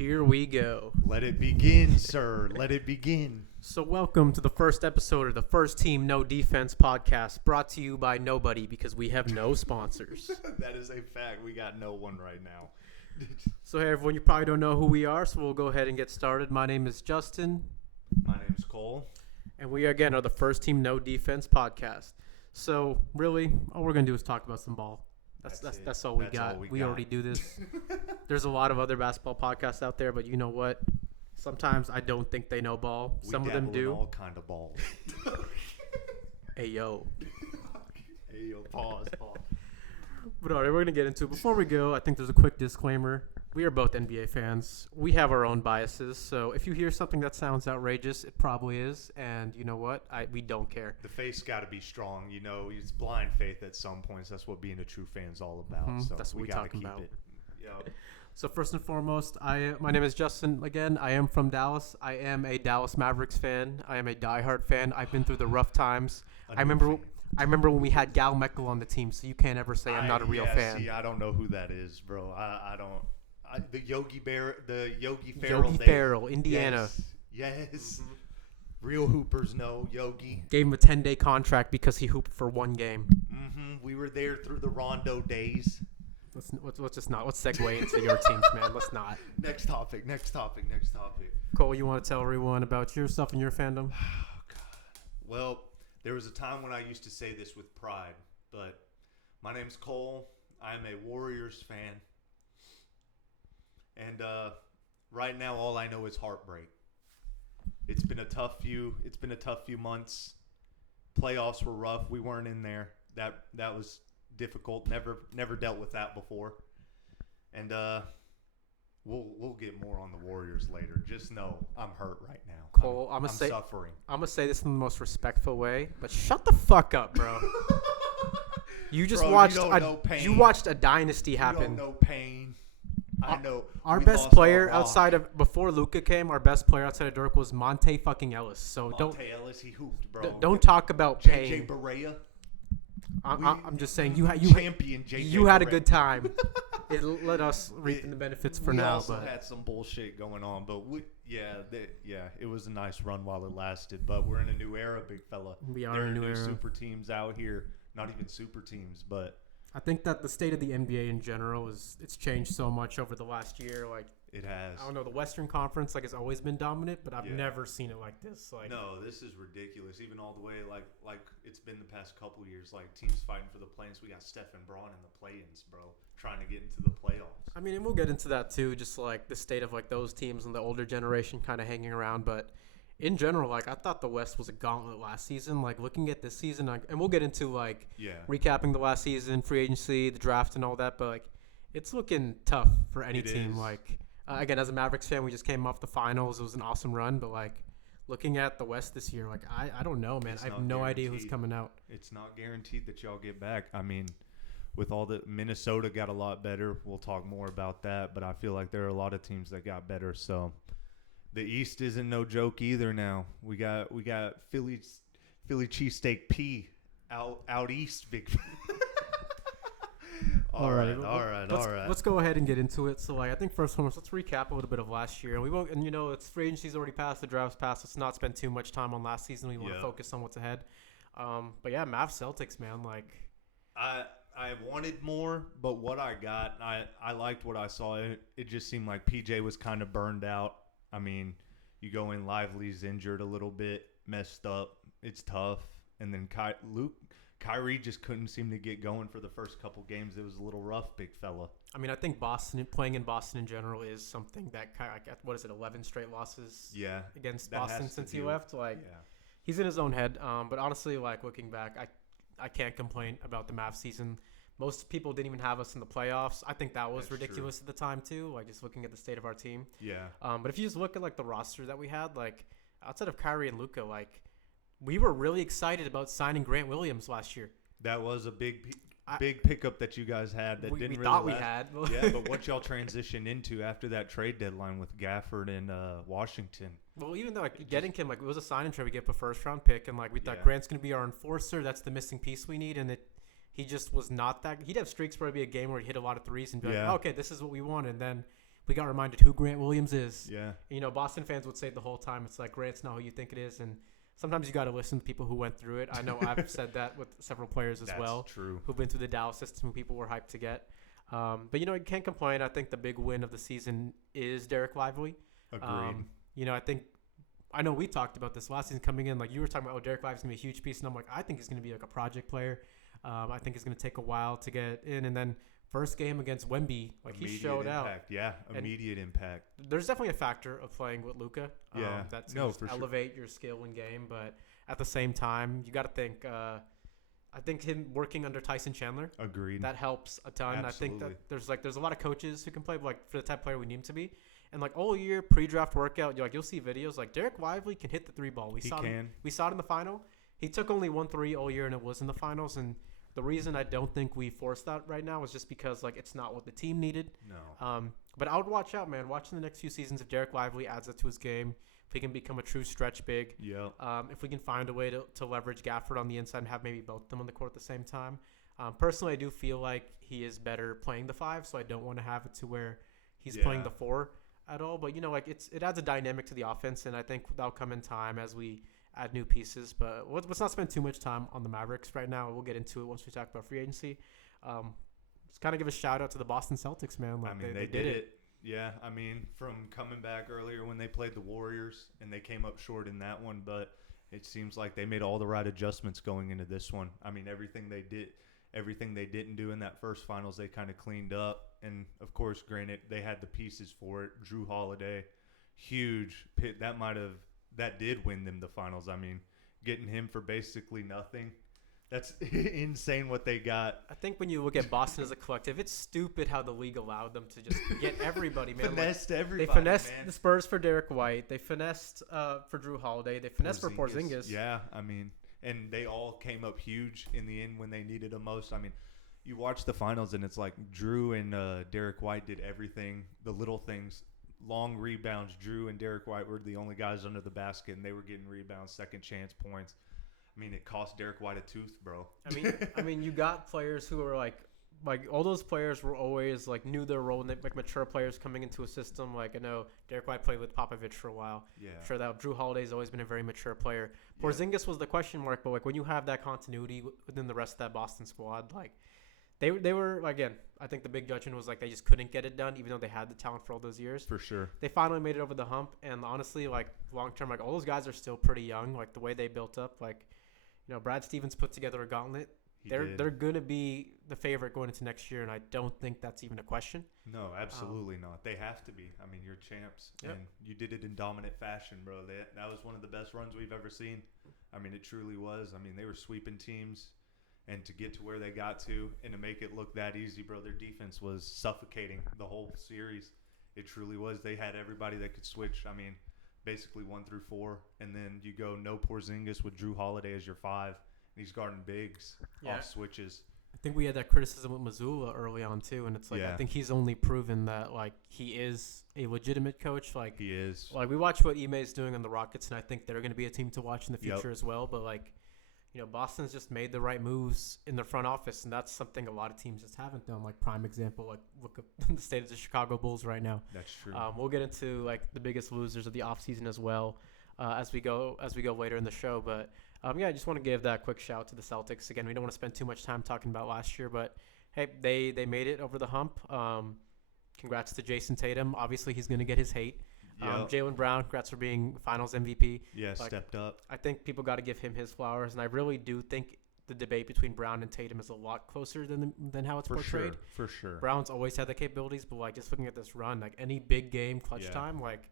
Here we go. Let it begin, sir. Let it begin. So welcome to the first episode of the First Team No Defense podcast, brought to you by nobody because we have no sponsors. That is a fact. We got no one right now. So hey everyone, you probably don't know who we are, so we'll go ahead and get started. My name is Justin. My name's Cole. And we again are the First Team No Defense podcast. So really, all we're gonna do is talk about some ball. That's all we got. We already do this. There's a lot of other basketball podcasts out there, but you know what? Sometimes I don't think they know ball. Some of them do. All kind of balls. Hey yo. Hey yo. Pause. But all right, we're gonna get into it. Before we go, I think there's a quick disclaimer. We are both NBA fans. We have our own biases, so if you hear something that sounds outrageous, it probably is. And you know what? We don't care. The faith's got to be strong. You know, it's blind faith at some points. That's what being a true fan's all about. So that's what we we're got to talking keep about. it. Yep. So first and foremost, my name is Justin. Again, I am from Dallas. I am a Dallas Mavericks fan. I am a diehard fan. I've been through the rough times. I remember when we had Gal Meckel on the team, so you can't ever say I'm not a real fan. See, I don't know who that is, bro. I don't. The Yogi Yogi Ferrell. Ferrell, Indiana. Yes. Mm-hmm. Real hoopers know Yogi. Gave him a 10-day contract because he hooped for one game. Mm-hmm. We were there through the Rondo days. Let's just not. Let's segue into your teams, man. Let's not. Next topic. Cole, you want to tell everyone about yourself and your fandom? Oh, God. Well, there was a time when I used to say this with pride, but my name's Cole. I'm a Warriors fan. And right now, all I know is heartbreak. It's been a tough few months. Playoffs were rough. We weren't in there. That was difficult. Never dealt with that before. And we'll get more on the Warriors later. Just know I'm hurt right now. Cole, I'm suffering. I'm gonna say this in the most respectful way, but shut the fuck up, bro. You just watched you watched a dynasty happen. You don't know pain. I know. Our best player outside of before Luka came, our best player outside of Dirk was Monte fucking Ellis. So Ellis, he hooped, bro. Don't talk about pain. JJ Barea. I'm just saying you had a good time. Let us reap the benefits for now. We also had some bullshit going on, but it was a nice run while it lasted. But we're in a new era, big fella. We are in a new era. Super teams out here, not even super teams, but. I think that the state of the NBA in general it's changed so much over the last year. Like it has. I don't know. The Western Conference has always been dominant, but I've never seen it like this. No, this is ridiculous. Even all the way like it's been the past couple years. Like teams fighting for the play-ins. We got Steph and Braun in the play-ins, bro, trying to get into the playoffs. I mean, and we'll get into that too. Just like the state of those teams and the older generation kind of hanging around, but. In general, I thought the West was a gauntlet last season. Looking at this season, and we'll get into recapping the last season, free agency, the draft, and all that. But it's looking tough for any team. Again, as a Mavericks fan, we just came off the finals. It was an awesome run, but looking at the West this year, I don't know, man. I have no idea who's coming out. It's not guaranteed that y'all get back. I mean, with all the Minnesota got a lot better. We'll talk more about that, but I feel like there are a lot of teams that got better. So. The East isn't no joke either now. We got Philly cheesesteak P out east, big. All right. Let's go ahead and get into it. So I think first let's recap a little bit of last year. And we won't. And it's free agency's already passed, the draft's passed. Let's not spend too much time on last season. We want to focus on what's ahead. But yeah, Mavs Celtics, man. I wanted more, but what I got, I liked what I saw. It just seemed like PJ was kind of burned out. I mean, you go in, Lively's injured a little bit, messed up. It's tough. And then Kyrie just couldn't seem to get going for the first couple games. It was a little rough, big fella. I mean, I think playing in Boston in general is something that, 11 straight losses against Boston since he left? He's in his own head. But honestly, looking back, I can't complain about the Mavs season. Most people didn't even have us in the playoffs. I think that was ridiculous at the time too. Just looking at the state of our team. Yeah. But if you just look at the roster that we had, outside of Kyrie and Luka, we were really excited about signing Grant Williams last year. That was a big pickup that you guys had that didn't really thought last. We had. Yeah, but what y'all transitioned into after that trade deadline with Gafford and Washington. Well, even though getting him, it was a sign and trade. We get a first round pick, and we thought Grant's going to be our enforcer. That's the missing piece we need, and he just was not that. He'd have streaks where it'd be a game where he'd hit a lot of threes and be like, oh, okay, this is what we want. And then we got reminded who Grant Williams is. Yeah. And, Boston fans would say the whole time, it's like, Grant's not who you think it is. And sometimes you got to listen to people who went through it. I know I've said that with several players as well. That's true. Who've been through the Dallas system who people were hyped to get. But, you can't complain. I think the big win of the season is Derek Lively. Agreed. I know we talked about this last season coming in. Like, you were talking about, Derek Lively's going to be a huge piece. And I'm like, I think he's going to be like a project player. I think it's going to take a while to get in. And then first game against Wemby, like, he showed impact. Yeah, immediate impact. There's definitely a factor of playing with Luka. Yeah. That's going to elevate your skill in game. But at the same time, you got to think I think him working under Tyson Chandler. Agreed. That helps a ton. Absolutely. I think that there's a lot of coaches who can play, like, for the type of player we need him to be. And, like, all year pre-draft workout, you'll see videos like Derek Lively can hit the 3-ball. We saw it in the final. He took only 1 3 all year, and it was in the finals. And the reason I don't think we forced that right now is just because, like, it's not what the team needed. No. But I would watch out, man. Watching the next few seasons, if Derek Lively adds it to his game, if he can become a true stretch big. Yeah. If we can find a way to leverage Gafford on the inside and have maybe both of them on the court at the same time. Personally, I do feel like he is better playing the 5, so I don't want to have it to where he's playing the 4 at all. But, it adds a dynamic to the offense, and I think that'll come in time as we add new pieces. But let's not spend too much time on the Mavericks right now. We'll get into it once we talk about free agency. Just kind of give a shout out to the Boston Celtics, man. Like, they did it. Yeah, from coming back earlier when they played the Warriors, and they came up short in that one, but it seems like they made all the right adjustments going into this one. Everything they didn't do in that first finals, they kind of cleaned up. And, of course, granted, they had the pieces for it. Drew Holiday, huge pit. That did win them the finals. Getting him for basically nothing. That's insane what they got. I think when you look at Boston as a collective, it's stupid how the league allowed them to just get everybody, man. Finessed everybody, they finessed the Spurs for Derek White. They finessed for Drew Holiday. They finessed for Porzingis. Yeah, and they all came up huge in the end when they needed them most. You watch the finals, and it's like Drew and Derek White did everything, the little things. Long rebounds. Drew and Derek White were the only guys under the basket, and they were getting rebounds, second chance points. It cost Derek White a tooth, bro. You got players who were like all those players were always like knew their role, like mature players coming into a system. Like, I know Derek White played with Popovich for a while. Yeah. I'm sure that Drew Holiday's always been a very mature player. Porzingis was the question mark, but like when you have that continuity within the rest of that Boston squad, like they were, again, I think the big judgment was like they just couldn't get it done, even though they had the talent for all those years. For sure. They finally made it over the hump, and honestly, like long term, like all those guys are still pretty young. Like the way they built up, like. Brad Stevens put together a gauntlet. They're going to be the favorite going into next year, and I don't think that's even a question. No, absolutely not. They have to be. You're champs, and you did it in dominant fashion, bro. That was one of the best runs we've ever seen. It truly was. They were sweeping teams, and to get to where they got to and to make it look that easy, bro, their defense was suffocating the whole series. It truly was. They had everybody that could switch. Basically 1 through 4, and then you go no Porzingis with Drew Holiday as your 5, and he's guarding bigs off switches. I think we had that criticism with Mazzulla early on too, and it's like I think he's only proven that like he is a legitimate coach. Like he is. Like we watch what Ime's doing on the Rockets, and I think they're going to be a team to watch in the future as well. But like, Boston's just made the right moves in their front office, and that's something a lot of teams just haven't done. Like prime example, like look at the state of the Chicago Bulls right now. That's true. We'll get into like the biggest losers of the offseason as well as we go later in the show. But I just want to give that quick shout to the Celtics. Again, we don't want to spend too much time talking about last year, but hey, they made it over the hump. Congrats to Jason Tatum. Obviously, he's going to get his hate. Jaylen Brown, congrats for being Finals MVP. Yeah, stepped up. I think people got to give him his flowers, and I really do think the debate between Brown and Tatum is a lot closer than how it's portrayed. For sure. Brown's always had the capabilities, but like just looking at this run, like any big game, clutch time, like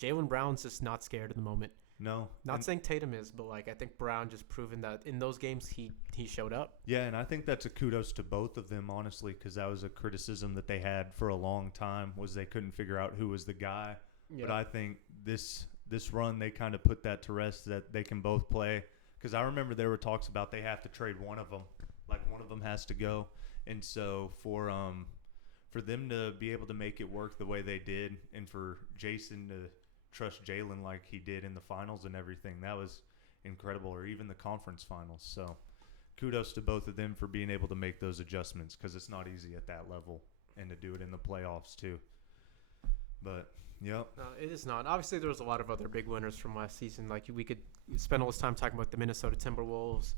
Jaylen Brown's just not scared at the moment. No. Not saying Tatum is, but like I think Brown just proven that in those games he showed up. Yeah, and I think that's a kudos to both of them, honestly, because that was a criticism that they had for a long time was they couldn't figure out who was the guy. Yeah. But I think this run, they kind of put that to rest, that they can both play. Because I remember there were talks about they have to trade one of them. Like, one of them has to go. And so for them to be able to make it work the way they did, and for Jason to trust Jaylen like he did in the finals and everything, that was incredible, or even the conference finals. So kudos to both of them for being able to make those adjustments, because it's not easy at that level, and to do it in the playoffs too. But yep. No, it is not. Obviously, there was a lot of other big winners from last season. Like we could spend all this time talking about the Minnesota Timberwolves.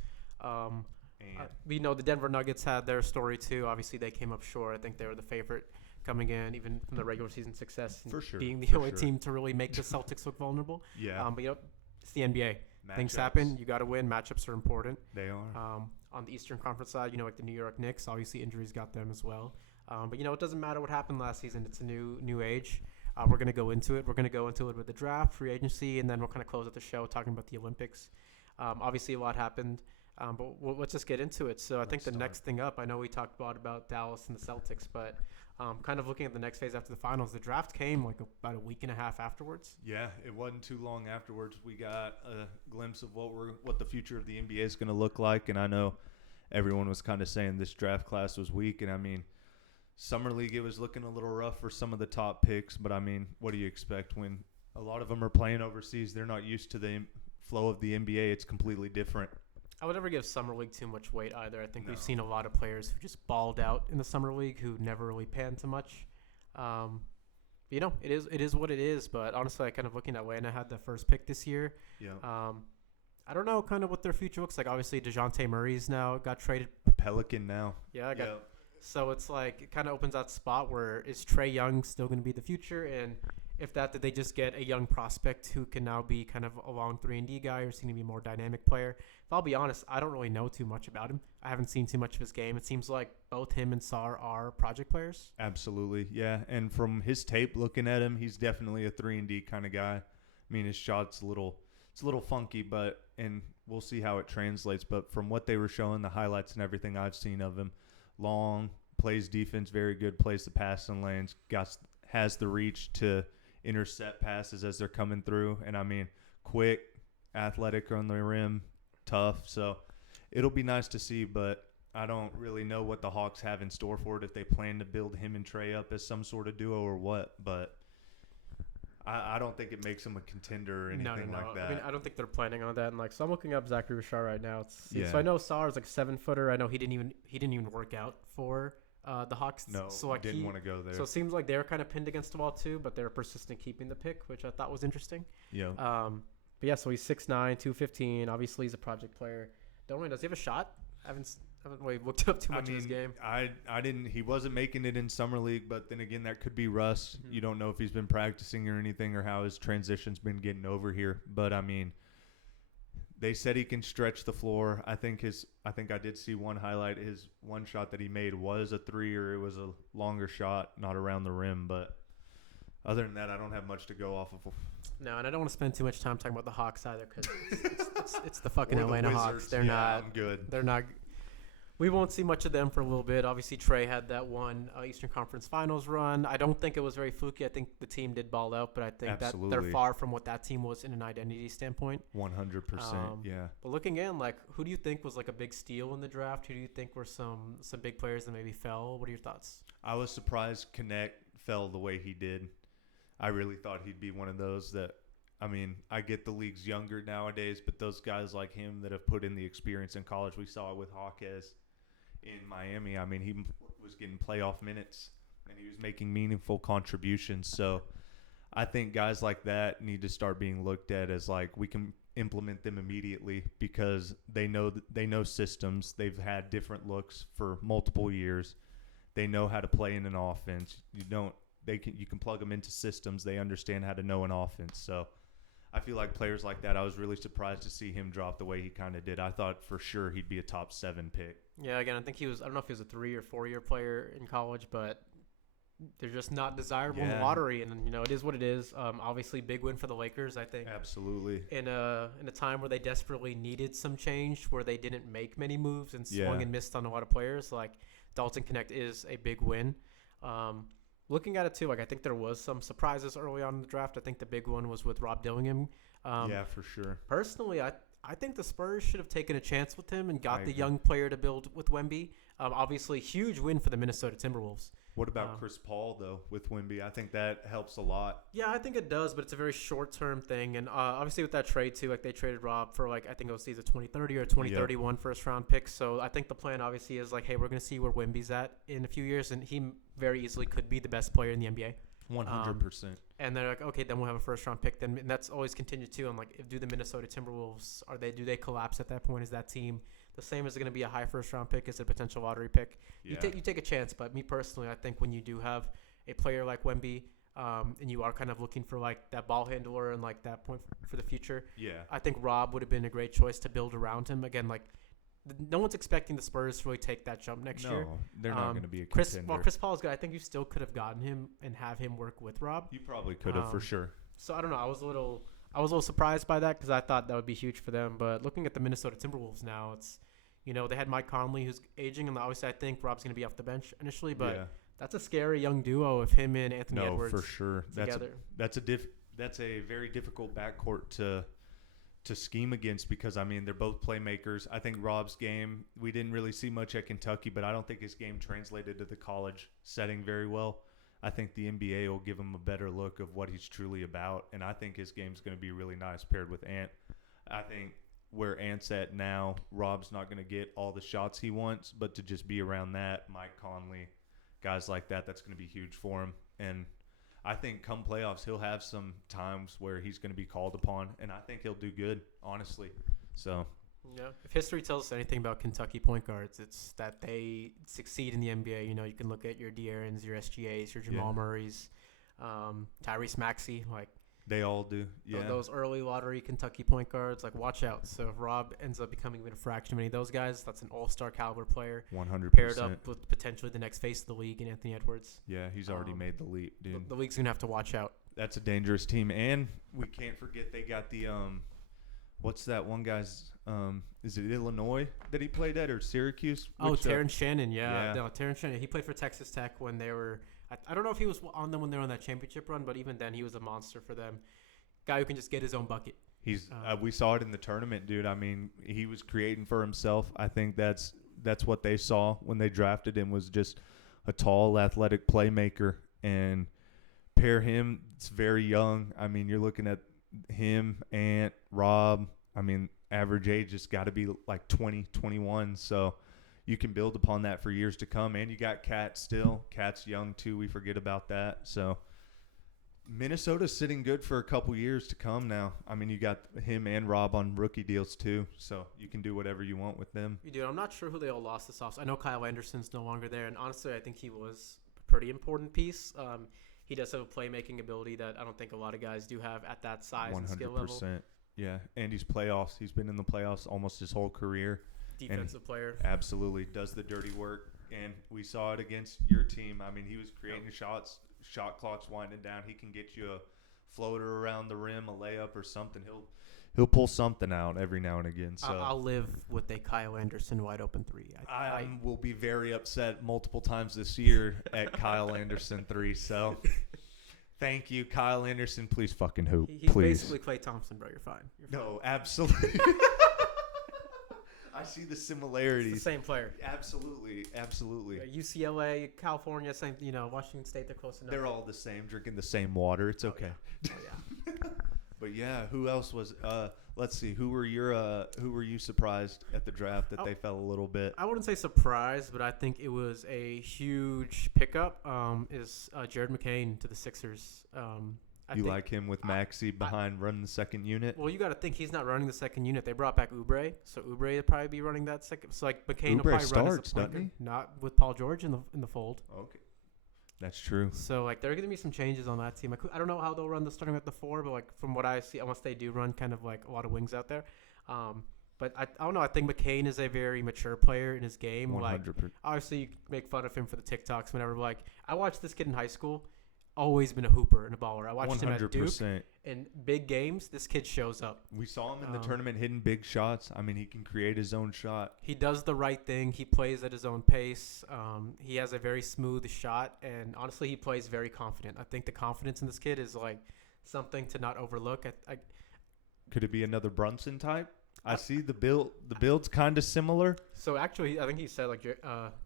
We know the Denver Nuggets had their story too. Obviously, they came up short. I think they were the favorite coming in, even from the regular season success, for sure, being the only team to really make the Celtics look vulnerable. Yeah. But it's the NBA. Matchups. Things happen. You got to win. Matchups are important. They are. On the Eastern Conference side, like the New York Knicks, obviously injuries got them as well. But it doesn't matter what happened last season. It's a new age. We're going to go into it. We're going to go into it with the draft, free agency, and then we'll kind of close out the show talking about the Olympics. Obviously, a lot happened, but let's just get into it. So I think the next thing up, I know we talked about Dallas and the Celtics, but kind of looking at the next phase after the finals, the draft came like about a week and a half afterwards. Yeah, it wasn't too long afterwards. We got a glimpse of what the future of the NBA is going to look like, and I know everyone was kind of saying this draft class was weak, and I mean, Summer League, it was looking a little rough for some of the top picks, but I mean, what do you expect when a lot of them are playing overseas? They're not used to the flow of the NBA. It's completely different. I would never give Summer League too much weight either. I think we've seen a lot of players who just balled out in the Summer League who never really panned too much. It is what it is, but honestly, I kind of looking that way, and I had the first pick this year. Yeah. I don't know kind of what their future looks like. Obviously, DeJounte Murray's now got traded. Pelican now. Yeah, So it's like it kind of opens that spot where is Trae Young still going to be the future? And if that, did they just get a young prospect who can now be kind of a long 3-and-D guy or seem to be a more dynamic player? If I'll be honest, I don't really know too much about him. I haven't seen too much of his game. It seems like both him and Sarr are project players. Absolutely, yeah. And from his tape, looking at him, he's definitely a 3-and-D kind of guy. I mean, his shot's a little funky, and we'll see how it translates. But from what they were showing, the highlights and everything I've seen of him, long, plays defense very good, plays the passing lanes, has the reach to intercept passes as they're coming through. And I mean, quick, athletic on the rim, tough. So it'll be nice to see, but I don't really know what the Hawks have in store for it, if they plan to build him and Trae up as some sort of duo or what. But I don't think it makes him a contender or anything like that. I mean, I don't think they're planning on that. And so I'm looking up Zachary Rashard right now. So I know Sarr is like 7-footer. I know he didn't even work out for the Hawks. No, so didn't want to go there. So it seems like they were kind of pinned against the wall too, but they were persistent keeping the pick, which I thought was interesting. Yeah. But yeah, so he's 6'9", 215. Obviously, he's a project player. Don't really. Does he have a shot? I haven't really looked up too much of his game. I didn't. He wasn't making it in summer league, but then again, that could be rust. Mm-hmm. You don't know if he's been practicing or anything, or how his transition's been getting over here. But I mean, they said he can stretch the floor. I think I did see one highlight. His one shot that he made was a 3, or it was a longer shot, not around the rim. But other than that, I don't have much to go off of. No, and I don't want to spend too much time talking about the Hawks either, because it's the fucking Atlanta Hawks. They're not good. They're not. We won't see much of them for a little bit. Obviously, Trae had that one Eastern Conference Finals run. I don't think it was very fluky. I think the team did ball out, but I think that they're far from what that team was in an identity standpoint. 100%, yeah. But looking in, like, who do you think was like a big steal in the draft? Who do you think were some big players that maybe fell? What are your thoughts? I was surprised Connect fell the way he did. I really thought he'd be one of those that, I mean, I get the league's younger nowadays, but those guys like him that have put in the experience in college, we saw it with Hawkes in Miami. I mean, he was getting playoff minutes, and he was making meaningful contributions. So I think guys like that need to start being looked at as like we can implement them immediately, because they know systems. They've had different looks for multiple years. They know how to play in an offense. You can plug them into systems. They understand how to know an offense. So I feel like players like that, I was really surprised to see him drop the way he kind of did. I thought for sure he'd be a top 7 pick. Yeah, again, I think I don't know if he was a 3 or 4 year player in college, but they're just not desirable in the lottery. And, it is what it is. Obviously, big win for the Lakers, I think. Absolutely. In a time where they desperately needed some change, where they didn't make many moves and swung and missed on a lot of players, like Dalton Connect is a big win. Looking at it, too, like I think there was some surprises early on in the draft. I think the big one was with Rob Dillingham. Yeah, for sure. Personally, I think the Spurs should have taken a chance with him and got the young player to build with Wemby. Obviously, huge win for the Minnesota Timberwolves. What about Chris Paul, though, with Wemby? I think that helps a lot. Yeah, I think it does, but it's a very short-term thing. And obviously with that trade, too, like they traded Rob for, like, I think it was either 2030 or 2031 first-round picks. So I think the plan, obviously, is like, hey, we're going to see where Wemby's at in a few years, and he very easily could be the best player in the NBA. 100%. And they're like, okay, then we'll have a first-round pick. Then and that's always continued too. I'm like, do the Minnesota Timberwolves do they collapse at that point? Is that team the same? Is it going to be a high first-round pick? Is it a potential lottery pick? Yeah. You take a chance. But me personally, I think when you do have a player like Wemby, and you are kind of looking for like that ball handler and like that point for the future. Yeah, I think Rob would have been a great choice to build around him. Again, like no one's expecting the Spurs to really take that jump next year. No, they're not going to be a contender. Chris Paul is good. I think you still could have gotten him and have him work with Rob. You probably could have for sure. So I don't know. I was a little surprised by that because I thought that would be huge for them. But looking at the Minnesota Timberwolves now, it's they had Mike Conley who's aging, and obviously I think Rob's going to be off the bench initially, but. Yeah. That's a scary young duo of him and Anthony Edwards. No, for sure. Together. That's a very difficult backcourt to scheme against because, I mean, they're both playmakers. I think Rob's game, we didn't really see much at Kentucky, but I don't think his game translated to the college setting very well. I think the NBA will give him a better look of what he's truly about, and I think his game's going to be really nice paired with Ant. I think where Ant's at now, Rob's not going to get all the shots he wants, but to just be around that, Mike Conley, guys like that's going to be huge for him. And I think come playoffs, he'll have some times where he's going to be called upon, and I think he'll do good, honestly. So, yeah, if history tells us anything about Kentucky point guards, it's that they succeed in the NBA. You can look at your De'Aarons, your SGAs, your Jamal Murrays, Tyrese Maxey, like. They all do, yeah. Those early lottery Kentucky point guards, like, watch out. So if Rob ends up becoming even a fraction of any of those guys, that's an all-star caliber player. 100%. Paired up with potentially the next face of the league in Anthony Edwards. Yeah, he's already made the leap, dude. The league's going to have to watch out. That's a dangerous team. And we can't forget they got the what's that one guy's is it Illinois that he played at or Syracuse? Terrence Shannon, yeah. No, Terrence Shannon. He played for Texas Tech when they were – I don't know if he was on them when they were on that championship run, but even then he was a monster for them. Guy who can just get his own bucket. He's we saw it in the tournament, dude. I mean, he was creating for himself. I think that's what they saw when they drafted him, was just a tall, athletic playmaker. And pair him, it's very young. I mean, you're looking at him, Ant, Rob. I mean, average age has got to be like 20, 21. So you can build upon that for years to come. And you got Cat still. Cat's young, too. We forget about that. So Minnesota's sitting good for a couple years to come now. I mean, you got him and Rob on rookie deals, too. So you can do whatever you want with them. You do. I'm not sure who they all lost this offseason. I know Kyle Anderson's no longer there. And honestly, I think he was a pretty important piece. He does have a playmaking ability that I don't think a lot of guys do have at that size 100%. And skill level. Yeah. And he's playoffs. He's been in the playoffs almost his whole career. Defensive player. Absolutely. Does the dirty work. And we saw it against your team. I mean, he was creating shots. Shot clock's winding down. He can get you a floater around the rim, a layup or something. He'll pull something out every now and again. So I'll live with a Kyle Anderson wide open three. I will be very upset multiple times this year at Kyle Anderson 3. So thank you, Kyle Anderson. Please fucking hoop. He's please. Basically Klay Thompson, bro. You're fine. No, absolutely. I see the similarities. It's the same player. Absolutely. UCLA, California, same. Washington State. They're close enough. They're all the same, drinking the same water. It's okay. Oh yeah. But yeah, who else was? Let's see. Who were you surprised at the draft that they fell a little bit? I wouldn't say surprised, but I think it was a huge pickup. Is Jared McCain to the Sixers? You like him with Maxey behind running the second unit? Well, you got to think he's not running the second unit. They brought back Oubre, so Oubre would probably be running that second. So like McCain will probably starts, run as a doesn't he? Not with Paul George in the fold. Okay, that's true. So like there are going to be some changes on that team. I don't know how they'll run the starting at the 4, but like from what I see, unless they do run kind of like a lot of wings out there. But I don't know. I think McCain is a very mature player in his game. 100%. Like obviously you make fun of him for the TikToks whenever. Like I watched this kid in high school. Always been a hooper and a baller. I watched 100%. Him at Duke. In big games, this kid shows up. We saw him in the tournament hitting big shots. I mean, he can create his own shot. He does the right thing. He plays at his own pace. He has a very smooth shot, and honestly, he plays very confident. I think the confidence in this kid is like something to not overlook. Could it be another Brunson type? I see the build. The build's kind of similar. So actually, I think he said like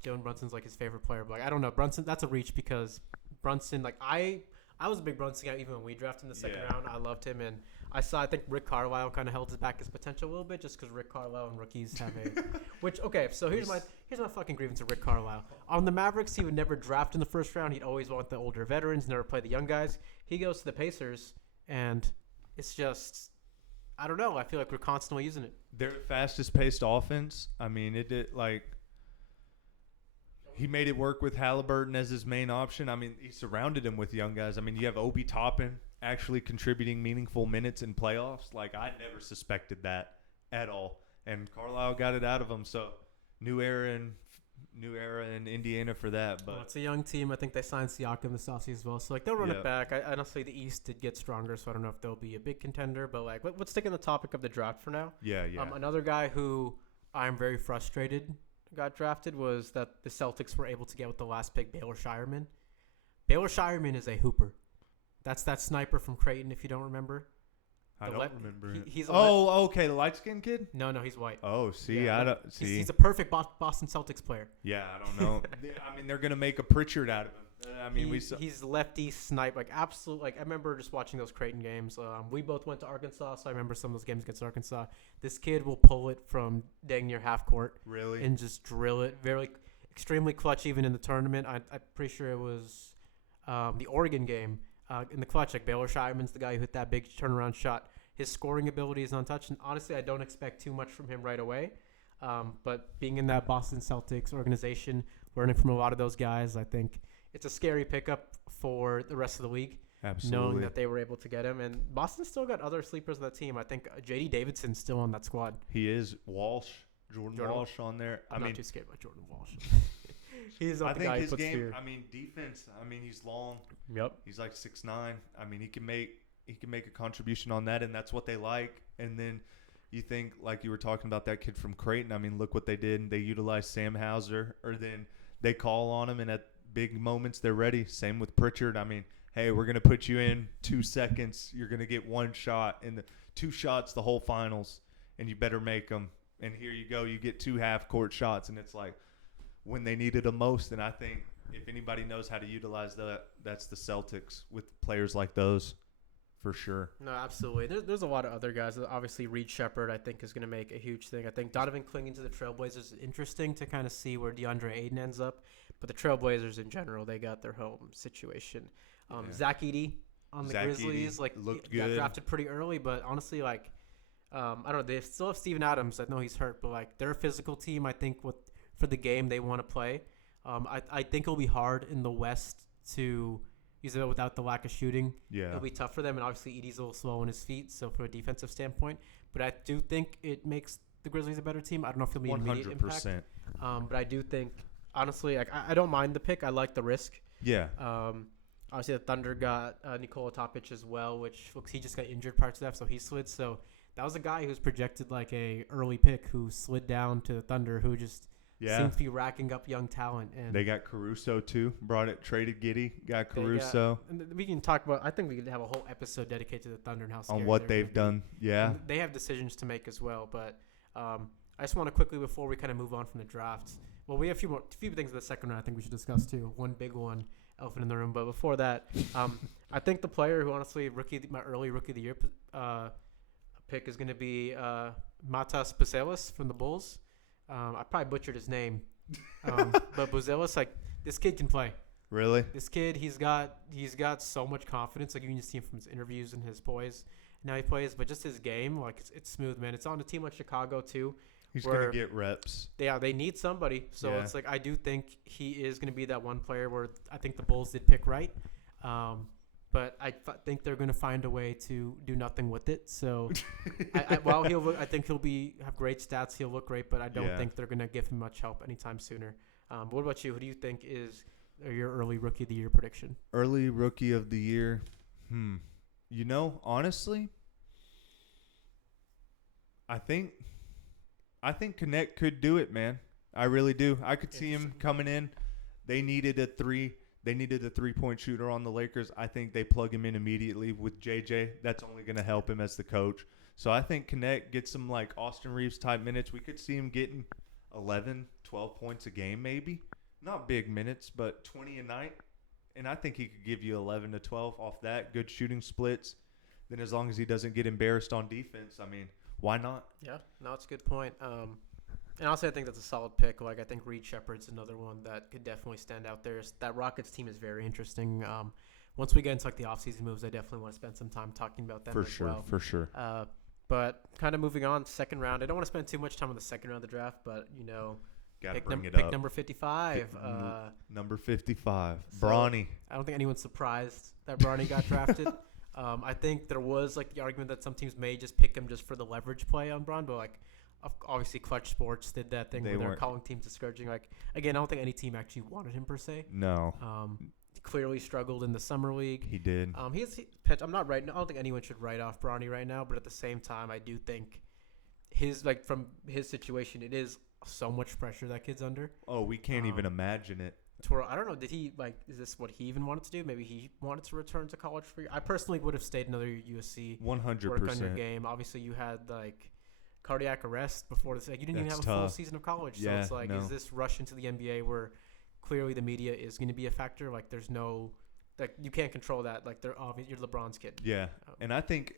Jalen Brunson's like his favorite player. But like I don't know, Brunson. That's a reach because Brunson, like I I was a big Brunson guy even when we drafted in the second round. I loved him, and I think Rick Carlisle kind of held back his potential a little bit just because Rick Carlisle and rookies have so here's my fucking grievance with Rick Carlisle. On the Mavericks, he would never draft in the first round. He'd always want the older veterans, never play the young guys. He goes to the Pacers, and it's just, I don't know. I feel like we're constantly using it. Their fastest paced offense. I mean, it did he made it work with Halliburton as his main option. I mean, he surrounded him with young guys. I mean, you have Obi Toppin actually contributing meaningful minutes in playoffs. Like, I never suspected that at all. And Carlisle got it out of him. So, new era in Indiana for that. But it's a young team. I think they signed Siakam this offseason as well. So, they'll run it back. I honestly, the East did get stronger, so I don't know if they'll be a big contender. But, let's stick on the topic of the draft for now. Yeah. Another guy who I'm very frustrated got drafted was that the Celtics were able to get with the last pick, Baylor Shireman. Baylor Shireman is a hooper. That's that sniper from Creighton, if you don't remember. I don't remember him. Okay, the light-skinned kid? No, he's white. Oh, see, I don't see. He's a perfect Boston Celtics player. Yeah, I don't know. I mean, they're gonna make a Pritchard out of him. I mean, he's lefty snipe, absolute. I remember just watching those Creighton games. We both went to Arkansas, so I remember some of those games against Arkansas. This kid will pull it from dang near half court, really, and just drill it. Very extremely clutch, even in the tournament. I'm pretty sure it was the Oregon game in the clutch. Baylor Shireman's the guy who hit that big turnaround shot. His scoring ability is untouched, and honestly, I don't expect too much from him right away. But being in that Boston Celtics organization, learning from a lot of those guys, I think it's a scary pickup for the rest of the league. Absolutely. Knowing that they were able to get him. And Boston still got other sleepers on that team. I think J.D. Davidson's still on that squad. He is. Jordan Walsh on there. I'm not too scared about Jordan Walsh. He's not the guy guy his who puts game, fear. I mean, defense. I mean, he's long. Yep. He's like 6'9". I mean, he can make a contribution on that, and that's what they like. And then you think, like you were talking about that kid from Creighton. I mean, look what they did. They utilized Sam Hauser, or then they call on him, and at big moments they're ready. Same with Pritchard. I mean, hey, we're gonna put you in 2 seconds. You're gonna get one shot in the 2 shots the whole finals, and you better make them. And here you go. You get 2 half-court shots, and it's like when they needed them most. And I think if anybody knows how to utilize that, that's the Celtics with players like those. For sure. No, absolutely. There's a lot of other guys. Obviously, Reed Shepherd, I think, is going to make a huge thing. I think Donovan clinging to the Trailblazers is interesting to kind of see where DeAndre Ayton ends up. But the Trailblazers in general, they got their home situation. Zach Edey on the Grizzlies, looked got good. drafted pretty early, but honestly, I don't know. They still have Steven Adams. I know he's hurt, but they're a physical team. I think for the game they want to play. I think it'll be hard in the West to use it without the lack of shooting. Yeah. It'll be tough for them, and obviously Edey's a little slow on his feet, so from a defensive standpoint. But I do think it makes the Grizzlies a better team. I don't know if it'll be immediate impact. 100%. But I do think, honestly, I don't mind the pick. I like the risk. Yeah. Obviously, the Thunder got Nikola Topic as well, which looks he just got injured parts of that, so he slid. So that was a guy who's projected like a early pick who slid down to the Thunder, who just seems to be racking up young talent. And they got Caruso too. Traded Giddey. Got Caruso. And we can talk about. I think we could have a whole episode dedicated to the Thunder and how scary on what they've done. Yeah, and they have decisions to make as well. But I just want to quickly, before we kind of move on from the drafts. Well, we have a few things in the second round I think we should discuss too. One big one, elephant in the room. But before that, I think the player who honestly my early rookie of the year pick is going to be Matas Buzelis from the Bulls. I probably butchered his name, but Buzelis, this kid can play. Really? This kid, he's got so much confidence. You can just see him from his interviews and his poise. Now he plays, but just his game, it's smooth, man. It's on a team like Chicago too. He's gonna get reps. They need somebody. So it's I do think he is gonna be that one player where I think the Bulls did pick right. But I think they're going to find a way to do nothing with it. So, while I think he'll have great stats. He'll look great, but I don't think they're going to give him much help anytime sooner. But what about you? Who do you think is your early rookie of the year prediction? Early rookie of the year, honestly, I think Connect could do it, man. I really do. I could see him coming in. They needed a 3-point shooter on the Lakers. I think they plug him in immediately with JJ. That's only going to help him as the coach. So I think Connect gets some Austin Reeves type minutes. We could see him getting 11, 12 points a game maybe. Not big minutes, but 20 a night. and I think he could give you 11 to 12 off that. Good shooting splits. Then as long as he doesn't get embarrassed on defense, I mean, why not? Yeah, no, it's a good point. And also, I think that's a solid pick. Like, I think Reed Shepard's another one that could definitely stand out there. That Rockets team is very interesting. Once we get into like the offseason moves, I definitely want to spend some time talking about them as well. For sure. But kind of moving on, second round. I don't want to spend too much time on the second round of the draft, but Gotta bring it pick up. number 55. Number 55, so Bronny. I don't think anyone's surprised that Bronny got drafted. I think there was like the argument that some teams may just pick him just for the leverage play on Bron, but like obviously Clutch Sports did that thing where they're calling teams discouraging. Like, again, I don't think any team actually wanted him per se. No. He clearly struggled in the summer league. He did. I don't think anyone should write off Bronny right now, but at the same time, I do think from his situation, it is so much pressure that kid's under. Oh, we can't even imagine it. I don't know. Did he is this what he even wanted to do? Maybe he wanted to return to college for. I personally would have stayed another USC. 100%. Work on your game. Obviously, you had like cardiac arrest before this. Like, you didn't even have a full season of college. So it's like, is this rush into the NBA where clearly the media is going to be a factor? Like, there's no, like, you can't control that. Like, they're obvious. You're LeBron's kid. Yeah, and I think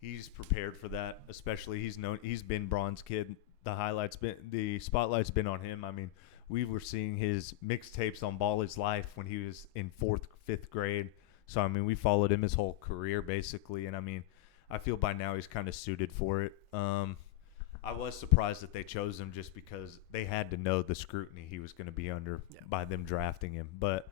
he's prepared for that. Especially he's been Bron's kid. The spotlight's been on him. I mean, we were seeing his mixtapes on Ball His Life when he was in 4th, 5th grade. So, I mean, we followed him his whole career, basically. And, I mean, I feel by now he's kind of suited for it. I was surprised that they chose him just because they had to know the scrutiny he was going to be under by them drafting him. But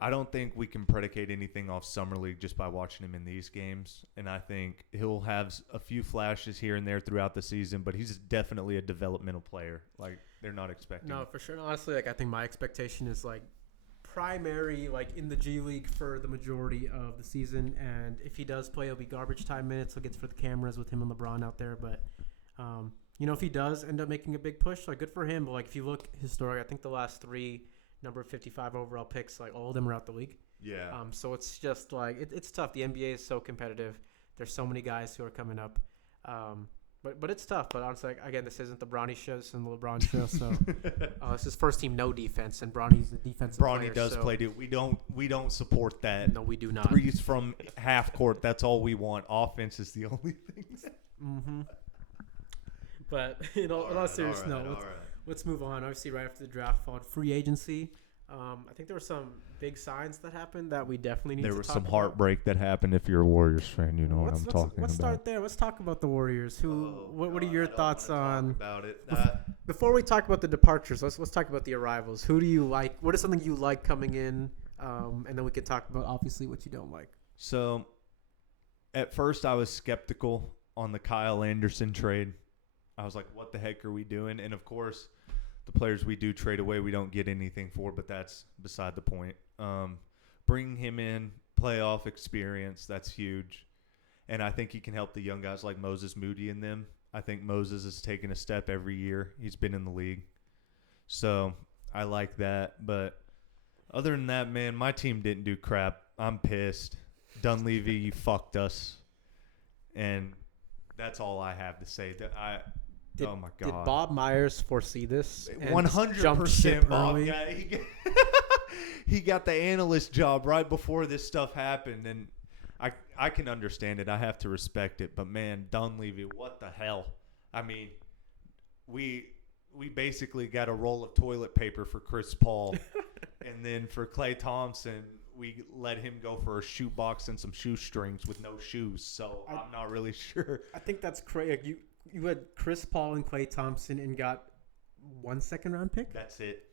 I don't think we can predicate anything off Summer League just by watching him in these games. And I think he'll have a few flashes here and there throughout the season, but he's definitely a developmental player. Like, they're not expecting. No, for sure. Honestly, like, I think my expectation is like primary, like in the G League for the majority of the season. And if he does play, it'll be garbage time minutes. He'll get for the cameras with him and LeBron out there. But, if he does end up making a big push, like, good for him. But like, if you look historic, I think the last 3 number 55 overall picks, like, all of them are out the league. Yeah. So it's just like it's tough. The NBA is so competitive. There's so many guys who are coming up. But it's tough. But honestly, again, this isn't the Bronny show. This isn't the LeBron show. So this is first team no defense, and Bronny's the defensive player. Bronny does play. Dude, we don't support that. No, we do not. Threes from half court. That's all we want. Offense is the only thing. Mm-hmm. But in all seriousness, let's move on. Obviously, right after the draft followed free agency. I think there were some big signs that happened that we definitely need to talk about. There was some heartbreak that happened. If you're a Warriors fan, you know what I'm talking about. Let's start there. Let's talk about the Warriors. What are your thoughts on? About it. Before we talk about the departures, let's talk about the arrivals. Who do you like? What is something you like coming in? And then we can talk about obviously what you don't like. So, at first I was skeptical on the Kyle Anderson trade. I was like, what the heck are we doing? And, of course, the players we do trade away, we don't get anything for, but that's beside the point. Bringing him in, playoff experience, that's huge. And I think he can help the young guys like Moses Moody and them. I think Moses has taken a step every year. He's been in the league. So I like that. But other than that, man, my team didn't do crap. I'm pissed. Dunleavy, you fucked us. And that's all I have to say. Oh my God! Did Bob Myers foresee this? 100% Bob. He got the analyst job right before this stuff happened, and I can understand it. I have to respect it, but man, Dunleavy, what the hell? I mean, we basically got a roll of toilet paper for Chris Paul, and then for Klay Thompson, we let him go for a shoebox and some shoestrings with no shoes. So I'm not really sure. I think that's crazy. You had Chris Paul and Klay Thompson and got 1 second-round pick? That's it.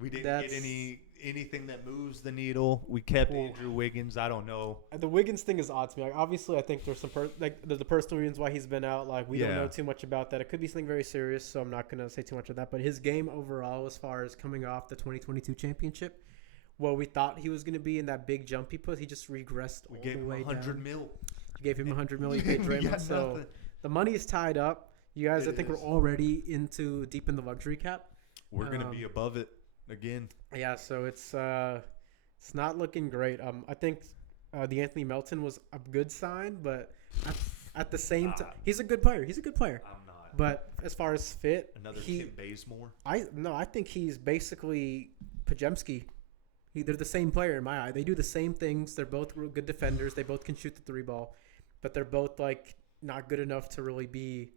We didn't get anything that moves the needle. We kept Andrew Wiggins. I don't know. The Wiggins thing is odd to me. Like, obviously, I think there's some the personal reasons why he's been out. Like, we don't know too much about that. It could be something very serious, so I'm not going to say too much of that. But his game overall, as far as coming off the 2022 championship, well, we thought he was going to be in that big jump he put. He just regressed all the way down. We gave him $100 million. You gave him $100 million. You paid Draymond. So the money is tied up. You guys, I think we're already deep in the luxury cap. We're going to be above it again. Yeah, so it's not looking great. I think the Anthony Melton was a good sign, but at the same time, he's a good player. I'm not. But as far as fit, Tim Bazemore? I think he's basically Pajemski. They're the same player in my eye. They do the same things. They're both good defenders. They both can shoot the 3 ball, but they're both like not good enough to really be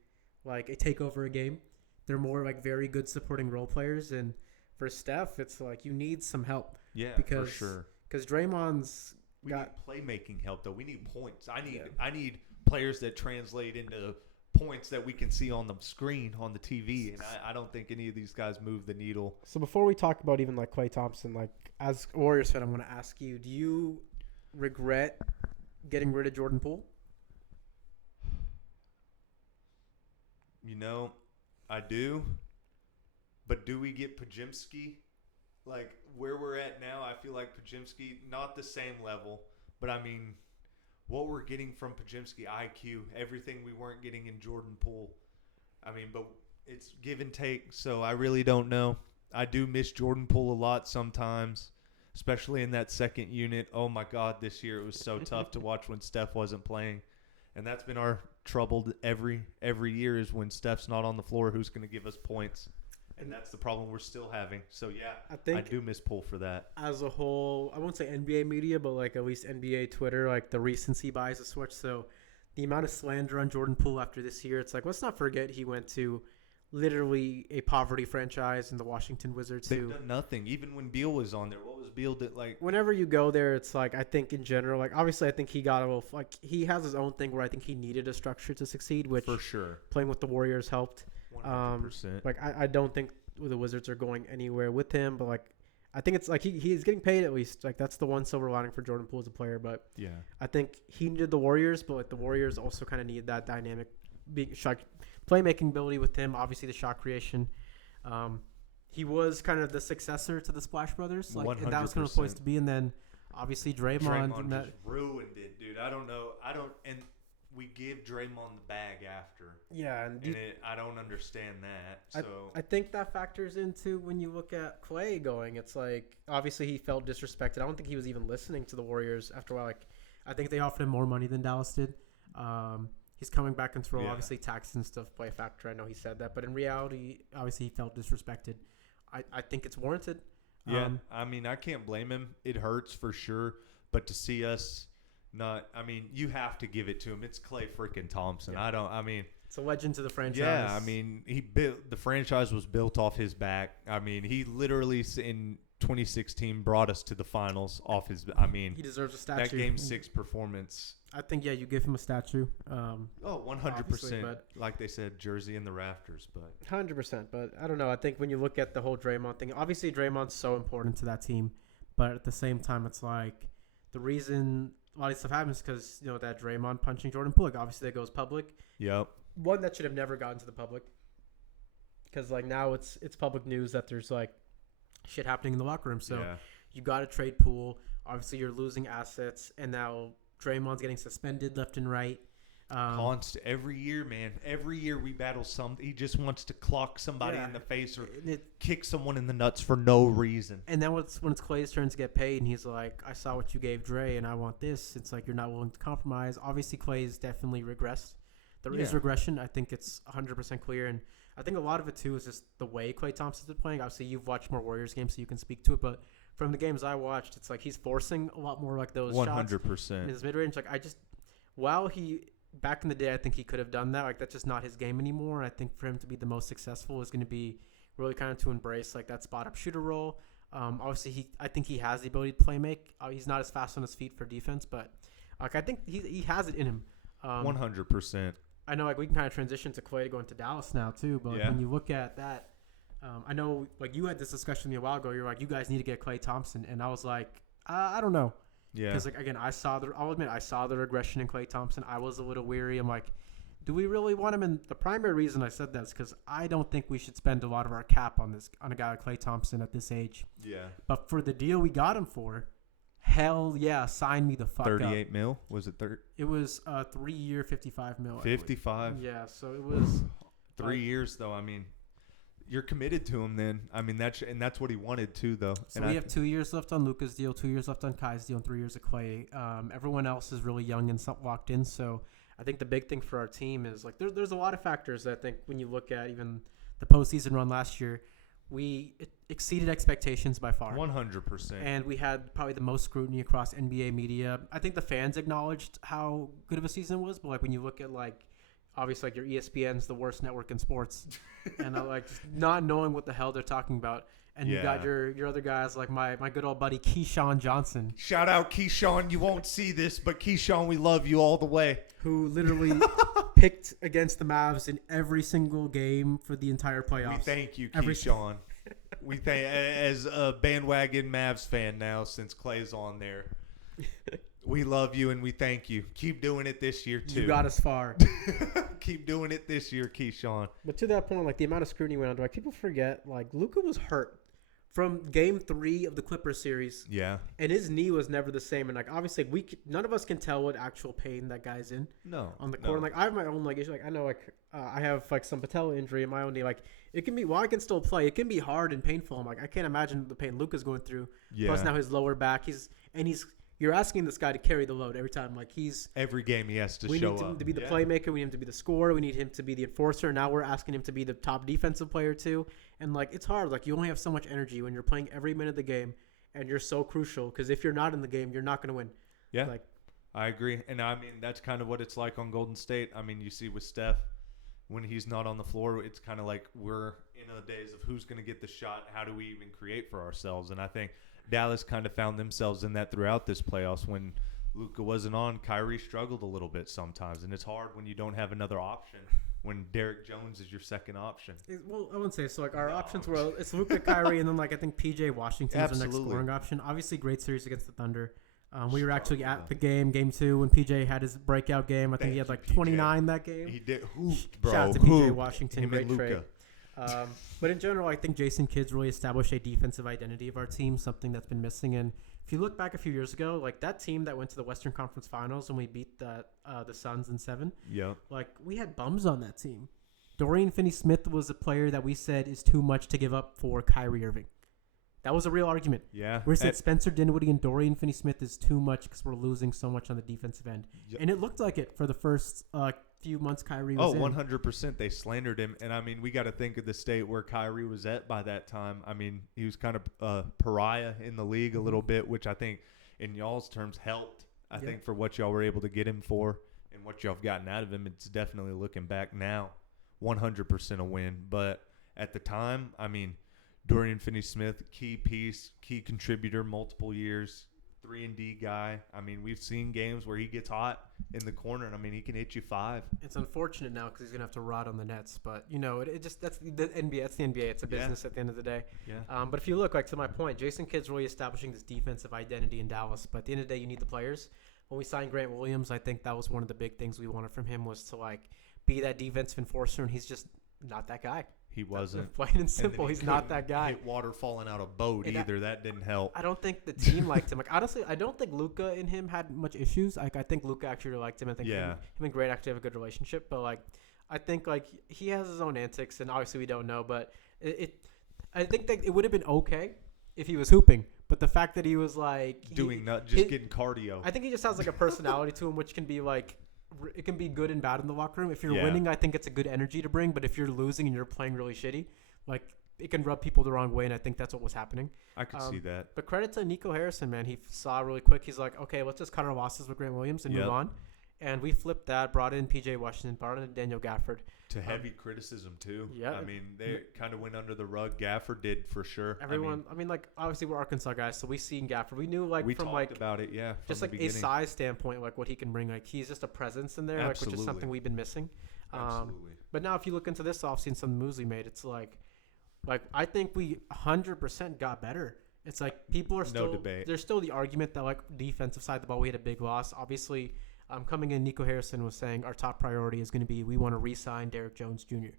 like a takeover a game. They're more like very good supporting role players. And for Steph, it's like you need some help. Yeah, because, for sure. Because Draymond's we need playmaking help though. We need points. I need players that translate into points that we can see on the screen on the TV, and I don't think any of these guys move the needle. So before we talk about even like Klay Thompson, like as a Warriors fan, I'm going to ask you: do you regret getting rid of Jordan Poole? You know, I do. But do we get Podziemski? Like where we're at now, I feel like Podziemski, not the same level, but I mean, what we're getting from Podziemski, IQ, everything we weren't getting in Jordan Poole. I mean, but it's give and take, so I really don't know. I do miss Jordan Poole a lot sometimes, especially in that second unit. Oh, my God, this year it was so tough to watch when Steph wasn't playing. And that's been our trouble every year is when Steph's not on the floor, who's going to give us points. And that's the problem we're still having. So, yeah, I do miss Poole for that. As a whole, I won't say NBA media, but like at least NBA Twitter, like the recency bias is switched. So the amount of slander on Jordan Poole after this year, it's like, let's not forget he went to literally a poverty franchise in the Washington Wizards. They've done nothing. Even when Beal was on there, what was Beal did like? Whenever you go there, it's like, I think in general, like obviously I think he got a little, like he has his own thing where I think he needed a structure to succeed, which for sure playing with the Warriors helped. 100%. Like I don't think the Wizards are going anywhere with him, but like I think it's like he's getting paid at least. Like that's the one silver lining for Jordan Poole as a player. But yeah, I think he needed the Warriors, but like the Warriors also kind of needed that dynamic, shot playmaking ability with him. Obviously the shot creation. He was kind of the successor to the Splash Brothers. Like 100%. And that was kind of supposed to be. And then obviously Draymond just ruined it, dude. I don't know. And we give Draymond the bag after. Yeah, I don't understand that. So I think that factors into when you look at Klay going. It's like obviously he felt disrespected. I don't think he was even listening to the Warriors after a while. Like I think they offered him more money than Dallas did. He's coming back into role. Yeah. Obviously taxes and stuff play a factor. I know he said that, but in reality, obviously he felt disrespected. I think it's warranted. Yeah, I mean I can't blame him. It hurts for sure, but to see us. You have to give it to him. It's Klay freaking Thompson. Yeah. It's a legend to the franchise. Yeah, the franchise was built off his back. He literally in 2016 brought us to the finals off his. He deserves a statue. That Game 6 performance. I think you give him a statue. 100%. Like they said, jersey in the rafters, but 100%. But I don't know. I think when you look at the whole Draymond thing, obviously Draymond's so important to that team, but at the same time, it's like the reason. A lot of stuff happens because, that Draymond punching Jordan Poole, obviously that goes public. Yep. One that should have never gotten to the public because, now it's public news that there's, shit happening in the locker room. So you got to trade Poole. Obviously, you're losing assets, and now Draymond's getting suspended left and right. Constant. Every year, man. Every year we battle something. He just wants to clock somebody in the face or kick someone in the nuts for no reason. And then when it's Klay's turn to get paid and he's like, I saw what you gave Dre and I want this. It's like you're not willing to compromise. Obviously, Klay's definitely regressed. There is regression. I think it's 100% clear. And I think a lot of it, too, is just the way Klay Thompson's been playing. Obviously, you've watched more Warriors games, so you can speak to it. But from the games I watched, it's like he's forcing a lot more like those 100%. shots in his mid-range. Like while he – back in the day, I think he could have done that. Like, that's just not his game anymore. And I think for him to be the most successful is going to be really kind of to embrace, that spot-up shooter role. Obviously, I think he has the ability to play make. He's not as fast on his feet for defense, but, I think he has it in him. 100%. I know, we can kind of transition to Klay going to Dallas now, too. But when you look at that, I know, you had this discussion with me a while ago. You're like, you guys need to get Klay Thompson. And I was like, I don't know. Yeah. Because, again, I'll admit, I saw the regression in Klay Thompson. I was a little weary. I'm like, do we really want him? And the primary reason I said that is because I don't think we should spend a lot of our cap on a guy like Klay Thompson at this age. Yeah. But for the deal we got him for, hell yeah, sign me the fuck 38 up. mil? Was it 30? It was 3-year, $55 million. 55? Yeah, so it was 3 years, though. You're committed to him then. That's what he wanted too, though. So we have 2 years left on Luka's deal, 2 years left on Kai's deal, and 3 years of Klay. Everyone else is really young and locked in. So I think the big thing for our team is there's a lot of factors that I think when you look at even the postseason run last year, it exceeded expectations by far. 100%. And we had probably the most scrutiny across NBA media. I think the fans acknowledged how good of a season it was, but like when you look at like obviously like your ESPN's the worst network in sports, and like just not knowing what the hell they're talking about. And you got your other guys like my good old buddy Keyshawn Johnson. Shout out Keyshawn. You won't see this, but Keyshawn, we love you all the way. Who literally picked against the Mavs in every single game for the entire playoffs. We thank you, Keyshawn. We thank as a bandwagon Mavs fan now since Clay's on there. We love you and we thank you. Keep doing it this year too. You got us far. Keep doing it this year, Keyshawn. But to that point, like the amount of scrutiny went on, like people forget, like Luka was hurt from Game 3 of the Clippers series. Yeah. And his knee was never the same. And like obviously none of us can tell what actual pain that guy's in. No. On the court. And, like I have my own like issue. Like I know like I have like some patella injury in my own knee. Like it can be while I can still play, it can be hard and painful. I'm like I can't imagine the pain Luka's going through. Yeah. Plus now his lower back. You're asking this guy to carry the load every time. Like every game he has to show up. We need him to be the playmaker. We need him to be the scorer. We need him to be the enforcer. Now we're asking him to be the top defensive player too. And like it's hard. Like you only have so much energy when you're playing every minute of the game, and you're so crucial because if you're not in the game, you're not going to win. Yeah, like I agree. And I mean that's kind of what it's like on Golden State. I mean you see with Steph when he's not on the floor, it's kind of like we're in the days of who's going to get the shot. How do we even create for ourselves? And I think Dallas kind of found themselves in that throughout this playoffs. When Luka wasn't on, Kyrie struggled a little bit sometimes, and it's hard when you don't have another option. When Derek Jones is your second option. Well, I wouldn't say so. Like our options were it's Luka, Kyrie, and then like I think PJ Washington's the next scoring option. Obviously, great series against the Thunder. We were actually at the game 2, when PJ had his breakout game. I think he had like 29 that game. He did. Hooped, bro. Shout out to PJ Washington. Great Luka. trade. But in general, I think Jason Kidd's really established a defensive identity of our team, something that's been missing. And if you look back a few years ago, like that team that went to the Western Conference Finals and we beat the Suns in 7, like we had bums on that team. Dorian Finney-Smith was a player that we said is too much to give up for Kyrie Irving. That was a real argument. Yeah. We said Spencer Dinwiddie and Dorian Finney-Smith is too much because we're losing so much on the defensive end. Yep. And it looked like it for the first few months Kyrie was in. 100%. They slandered him. And, I mean, we got to think of the state where Kyrie was at by that time. I mean, he was kind of a pariah in the league a little bit, which I think in y'all's terms helped. I think for what y'all were able to get him for and what y'all have gotten out of him, it's definitely looking back now 100% a win. But at the time, I mean, Dorian Finney-Smith, key piece, key contributor, multiple years, 3-and-D guy. I mean, we've seen games where he gets hot in the corner, and I mean, he can hit you 5. It's unfortunate now because he's gonna have to rot on the Nets, but you know, it just that's the NBA. That's the NBA. It's a business at the end of the day. Yeah. But if you look, like to my point, Jason Kidd's really establishing this defensive identity in Dallas. But at the end of the day, you need the players. When we signed Grant Williams, I think that was one of the big things we wanted from him was to like be that defensive enforcer, and he's just not that guy. He wasn't. Plain and simple, he's not that guy. Hit water falling out of a boat either. That didn't help. I don't think the team liked him. Like honestly, I don't think Luka and him had much issues. Like I think Luka actually liked him. I think him and Grant actually have a good relationship. But like, I think like he has his own antics, and obviously we don't know. But I think that it would have been okay if he was hooping. But the fact that he was like getting cardio. I think he just has like a personality to him, which can be like. It can be good and bad in the locker room. If you're winning, I think it's a good energy to bring. But if you're losing and you're playing really shitty, like it can rub people the wrong way. And I think that's what was happening. I could see that. But credit to Nico Harrison, man. He saw really quick. He's like, okay, let's just cut our losses with Grant Williams and move on. And we flipped that, brought in PJ Washington, brought in Daniel Gafford. To heavy criticism, too. Yeah. I mean, they kind of went under the rug. Gafford did, for sure. Everyone, I mean, like, obviously we're Arkansas guys, so we seen Gafford. We knew, like, we from, talked like, about it, yeah. Just, like, a size standpoint, like, what he can bring. Like, he's just a presence in there, like, which is something we've been missing. Absolutely. But now if you look into this offseason, some moves we made, it's like, I think we 100% got better. It's like people are still – no debate. There's still the argument that, like, defensive side of the ball, we had a big loss. Obviously – coming in, Nico Harrison was saying our top priority is going to be we want to re-sign Derek Jones Jr.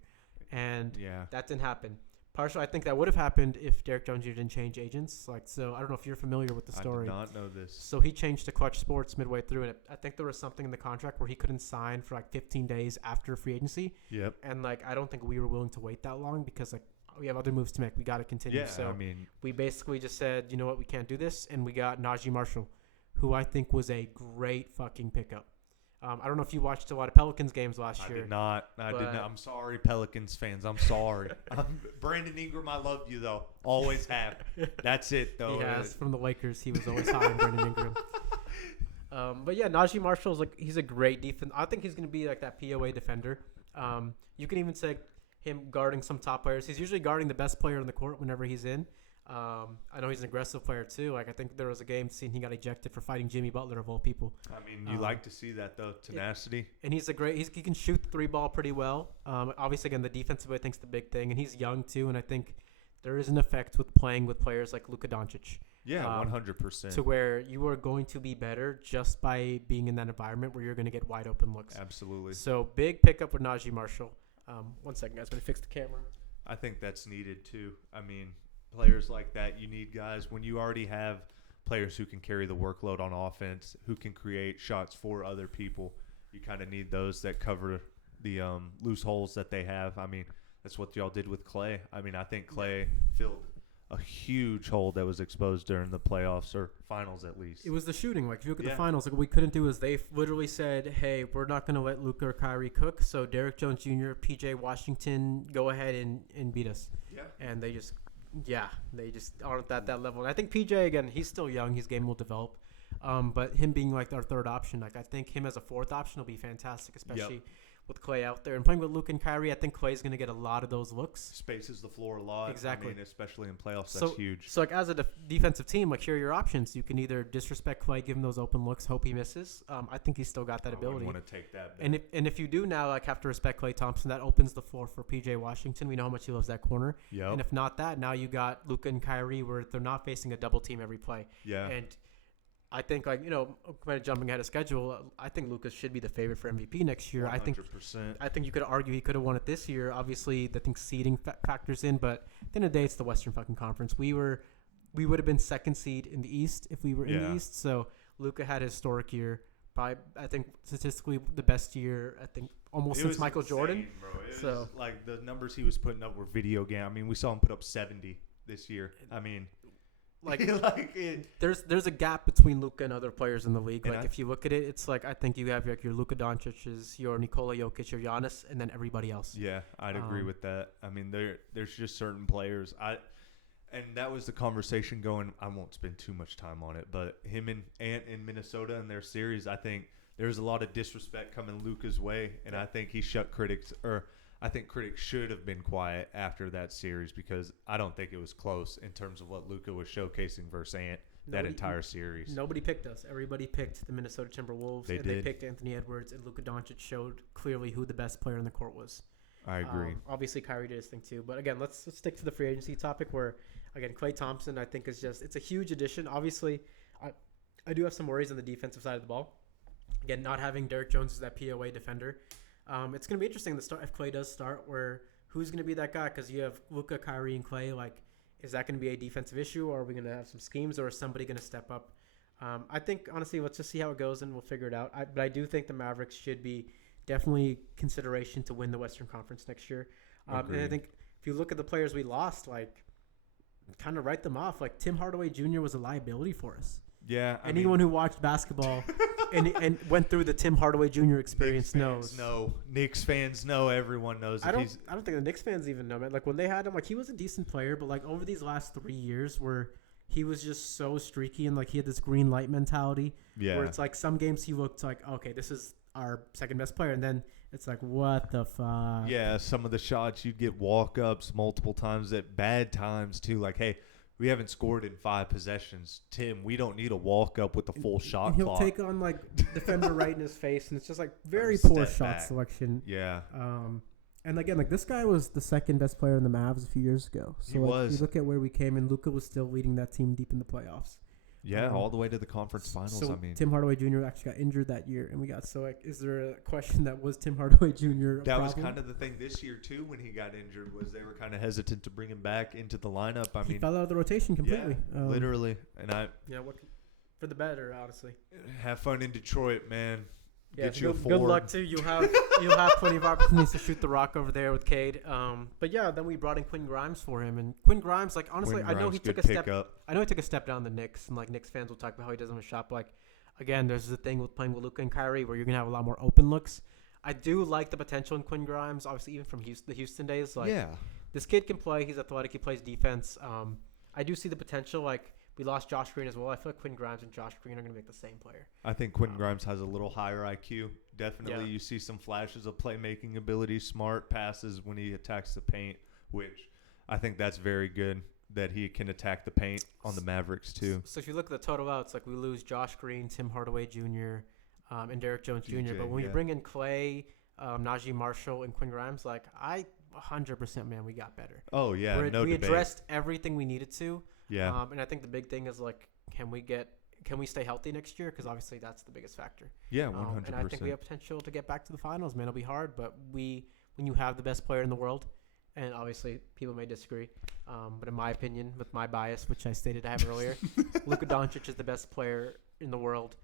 And that didn't happen. Partially, I think that would have happened if Derek Jones Jr. didn't change agents. Like, so I don't know if you're familiar with the story. I did not know this. So he changed to Clutch Sports midway through, and I think there was something in the contract where he couldn't sign for like 15 days after free agency. Yep. And like, I don't think we were willing to wait that long because like we have other moves to make. We got to continue. Yeah, so I mean, we basically just said, you know what, we can't do this, and we got Najee Marshall, who I think was a great fucking pickup. I don't know if you watched a lot of Pelicans games last year. I did not. I'm sorry, Pelicans fans. I'm sorry. Brandon Ingram, I love you, though. Always have. That's it, though. He has. From the Lakers, he was always high on Brandon Ingram. But yeah, Najee Marshall's he's a great defense. I think he's going to be like that POA defender. You can even say him guarding some top players. He's usually guarding the best player on the court whenever he's in. I know he's an aggressive player too. Like I think there was a game scene he got ejected for fighting Jimmy Butler of all people. I mean, you like to see that though, tenacity. And he's he can shoot the 3-ball pretty well. Obviously, again, the defensive I think is the big thing, and he's young too. And I think there is an effect with playing with players like Luka Doncic. Yeah, 100%. To where you are going to be better just by being in that environment where you're going to get wide open looks. Absolutely. So big pickup with Najee Marshall. 1 second, guys. I'm going to fix the camera. I think that's needed too. I mean, players like that, you need guys when you already have players who can carry the workload on offense, who can create shots for other people. You kind of need those that cover the loose holes that they have. I mean, that's what y'all did with Clay. I mean, I think Clay filled a huge hole that was exposed during the playoffs or finals at least. It was the shooting. Like, if you look at the finals, like what we couldn't do is they literally said, hey, we're not going to let Luka or Kyrie cook, so Derrick Jones Jr., P.J. Washington, go ahead and beat us. Yeah. And they just aren't at that level. And I think PJ, again, he's still young. His game will develop. But him being like our third option, like I think him as a fourth option will be fantastic, especially with Clay out there. And playing with Luke and Kyrie, I think Clay's going to get a lot of those looks. Spaces the floor a lot. Exactly. I mean, especially in playoffs, that's huge. So like as a defensive team, like here are your options. You can either disrespect Clay, give him those open looks, hope he misses. I think he's still got that ability. I want to take that back. And if you do now like have to respect Klay Thompson, that opens the floor for P.J. Washington. We know how much he loves that corner. Yep. And if not that, now you got Luka and Kyrie where they're not facing a double team every play. Yeah. And I think, like, kind of jumping ahead of schedule, I think Luka should be the favorite for MVP next year. 100%. I think you could argue he could have won it this year. Obviously, I think seeding factors in, but at the end of the day, it's the Western fucking Conference. We would have been second seed in the East if we were in the East. So Luka had a historic year. Probably, I think, statistically the best year, I think, almost since Michael Jordan. Bro. It was like the numbers he was putting up were video game. I mean, we saw him put up 70 this year. I mean, there's a gap between Luka and other players in the league. Like, if you look at it, it's like I think you have like your Luka Doncic's, your Nikola Jokic, your Giannis, and then everybody else. Yeah, I'd agree with that. I mean, there's just certain players. And that was the conversation going. I won't spend too much time on it, but him and Ant in Minnesota in their series, I think there's a lot of disrespect coming Luka's way, and I think he shut critics I think critics should have been quiet after that series because I don't think it was close in terms of what Luka was showcasing versus Ant that entire series. Nobody picked us. Everybody picked the Minnesota Timberwolves. They picked Anthony Edwards, and Luka Doncic showed clearly who the best player on the court was. I agree. Obviously, Kyrie did his thing too. But again, let's stick to the free agency topic where, again, Klay Thompson, I think, it's a huge addition. Obviously, I do have some worries on the defensive side of the ball. Again, not having Derrick Jones as that POA defender. It's going to be interesting to start if Klay does start, where who's going to be that guy? Because you have Luka, Kyrie, and Klay. Like, is that going to be a defensive issue, or are we going to have some schemes, or is somebody going to step up? I think, honestly, let's just see how it goes, and we'll figure it out. But I do think the Mavericks should be definitely consideration to win the Western Conference next year. And I think if you look at the players we lost, like, kind of write them off. Like, Tim Hardaway Jr. was a liability for us. Yeah. Anyone who watched basketball and went through the Tim Hardaway Jr. experience knows. Knicks fans know. Everyone knows. I don't think the Knicks fans even know, man. Like, when they had him, like, he was a decent player, but, like, over these last 3 years where he was just so streaky and, like, he had this green light mentality. Yeah. Where it's like some games he looked like, okay, this is our second best player, and then it's like, what the fuck? Yeah, some of the shots you'd get walk-ups multiple times at bad times too. Like, hey, we haven't scored in 5 possessions. Tim, we don't need a walk-up with the full shot and he'll clock. take on, like, defender right in his face, and it's just, like, very poor shot selection. Yeah. And, again, like, this guy was the second best player in the Mavs a few years ago. So, he was. You look at where we came, and Luka was still leading that team deep in the playoffs. Yeah, all the way to the conference finals. So I mean, Tim Hardaway Jr. actually got injured that year, and we got is there a question that was Tim Hardaway Jr. That was kind of the thing this year too. When he got injured, was they were kind of hesitant to bring him back into the lineup. I mean, he fell out of the rotation completely. Yeah, literally. And for the better, honestly. Have fun in Detroit, man. Yeah, Get you a Ford. Good luck too. You'll have plenty of opportunities to shoot the rock over there with Cade. But yeah, then we brought in Quinn Grimes for him, and Quinn Grimes, like, honestly, I know he took a step. I know he took a step down the Knicks, and like Knicks fans will talk about how he doesn't have a shot. But, like, again, there's the thing with playing with Luka and Kyrie where you're gonna have a lot more open looks. I do like the potential in Quinn Grimes, obviously even from the Houston days. Like, this kid can play. He's athletic. He plays defense. I do see the potential. Like, we lost Josh Green as well. I feel like Quinn Grimes and Josh Green are going to make the same player. I think Quinn Grimes has a little higher IQ. Definitely, you see some flashes of playmaking ability, smart passes when he attacks the paint, which I think that's very good that he can attack the paint on the Mavericks too. So if you look at the total outs, like we lose Josh Green, Tim Hardaway Jr., and Derek Jones Jr. But when you bring in Clay, Najee Marshall, and Quinn Grimes, like 100%, man, we got better. Oh yeah, no debate. We addressed everything we needed to. Yeah. And I think the big thing is like, can we stay healthy next year? Because obviously that's the biggest factor. Yeah, 100%. And I think we have potential to get back to the finals, man. It'll be hard, but when you have the best player in the world, and obviously people may disagree, but in my opinion, with my bias, which I stated I have earlier, Luka Doncic is the best player in the world.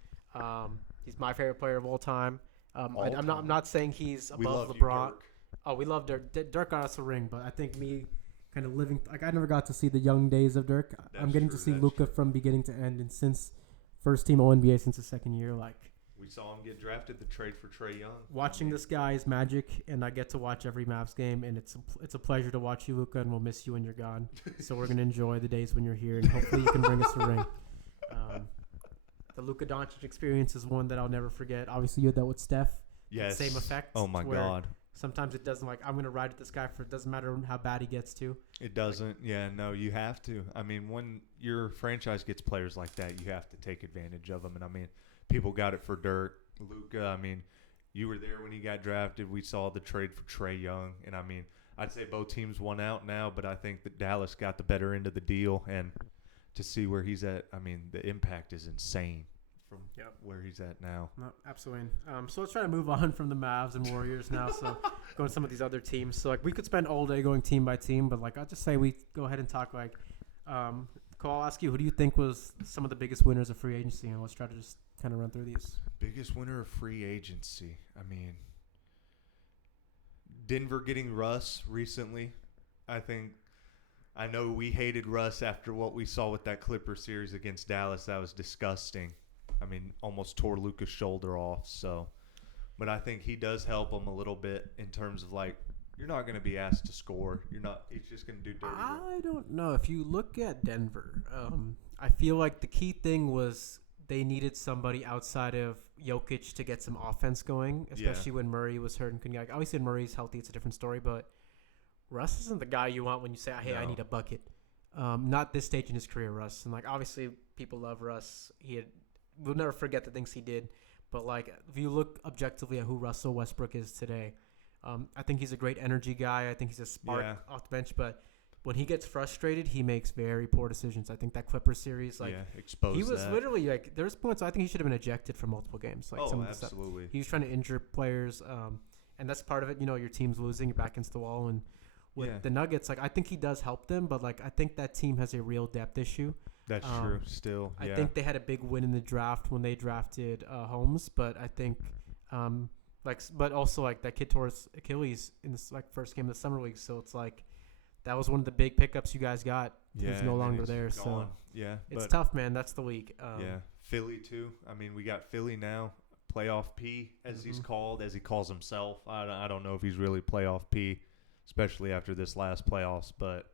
He's my favorite player of all time. I'm not saying he's above LeBron. We love Dirk. Dirk got us a ring, but I think me kind of living like I never got to see the young days of Dirk. I'm getting to see Luka from beginning to end, and since first team All-NBA since his second year, like we saw him get drafted, the trade for Trae Young. Watching this guy is magic, and I get to watch every Mavs game, and it's a pleasure to watch you, Luka, and we'll miss you when you're gone. So we're gonna enjoy the days when you're here, and hopefully you can bring us a ring. The Luka Doncic experience is one that I'll never forget. Obviously, you had that with Steph. Yes. Same effect. Oh my God. Sometimes it doesn't, like, I'm going to ride with this guy for, it doesn't matter how bad he gets to. It doesn't. Yeah, no, you have to. I mean, when your franchise gets players like that, you have to take advantage of them. And I mean, people got it for Dirk, Luka. I mean, you were there when he got drafted. We saw the trade for Trae Young. And I mean, I'd say both teams won out now, but I think that Dallas got the better end of the deal. And to see where he's at, I mean, the impact is insane from where he's at now. No, absolutely. So let's try to move on from the Mavs and Warriors now. So go to some of these other teams. So like we could spend all day going team by team, but like I'll just say we go ahead and talk like Cole, I'll ask you, who do you think was some of the biggest winners of free agency? And let's try to just kind of run through these. Biggest winner of free agency. I mean, Denver getting Russ recently. I know we hated Russ after what we saw with that Clippers series against Dallas. That was disgusting. I mean, almost tore Luka's shoulder off. So, but I think he does help him a little bit in terms of like, you're not going to be asked to score. He's just going to do dirty work. I don't know. If you look at Denver, I feel like the key thing was they needed somebody outside of Jokic to get some offense going, especially when Murray was hurt and couldn't get. Obviously, when Murray's healthy, it's a different story. But Russ isn't the guy you want when you say, "Hey, I need a bucket." Not this stage in his career, Russ. And like obviously, people love Russ. We'll never forget the things he did. But like, if you look objectively at who Russell Westbrook is today, I think he's a great energy guy. I think he's a spark off the bench, but when he gets frustrated, he makes very poor decisions. I think that Clippers series, like, he was literally like, there's points I think he should have been ejected from multiple games. Like, absolutely. He was trying to injure players, and that's part of it. You know, your team's losing, you're back against the wall, and with the Nuggets, like, I think he does help them, but like, I think that team has a real depth issue. That's true. Still, I think they had a big win in the draft when they drafted Holmes, but I think. But also like that kid tore his Achilles in this like first game of the summer league, so it's like that was one of the big pickups you guys got. He's no longer there, gone. So it's tough, man. That's the league. Philly too. I mean, we got Philly now, playoff P as he's called, as he calls himself. I don't know if he's really playoff P, especially after this last playoffs, but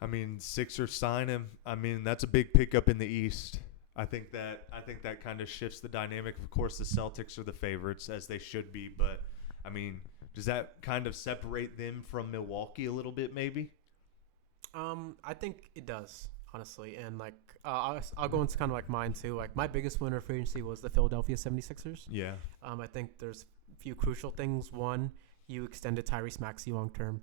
I mean, Sixers sign him. I mean, that's a big pickup in the East. I think that kind of shifts the dynamic. Of course, the Celtics are the favorites, as they should be. But, I mean, does that kind of separate them from Milwaukee a little bit maybe? I think it does, honestly. And, like, I'll go into kind of like mine, too. Like, my biggest winner of free agency was the Philadelphia 76ers. Yeah. I think there's a few crucial things. One, you extended Tyrese Maxey long term.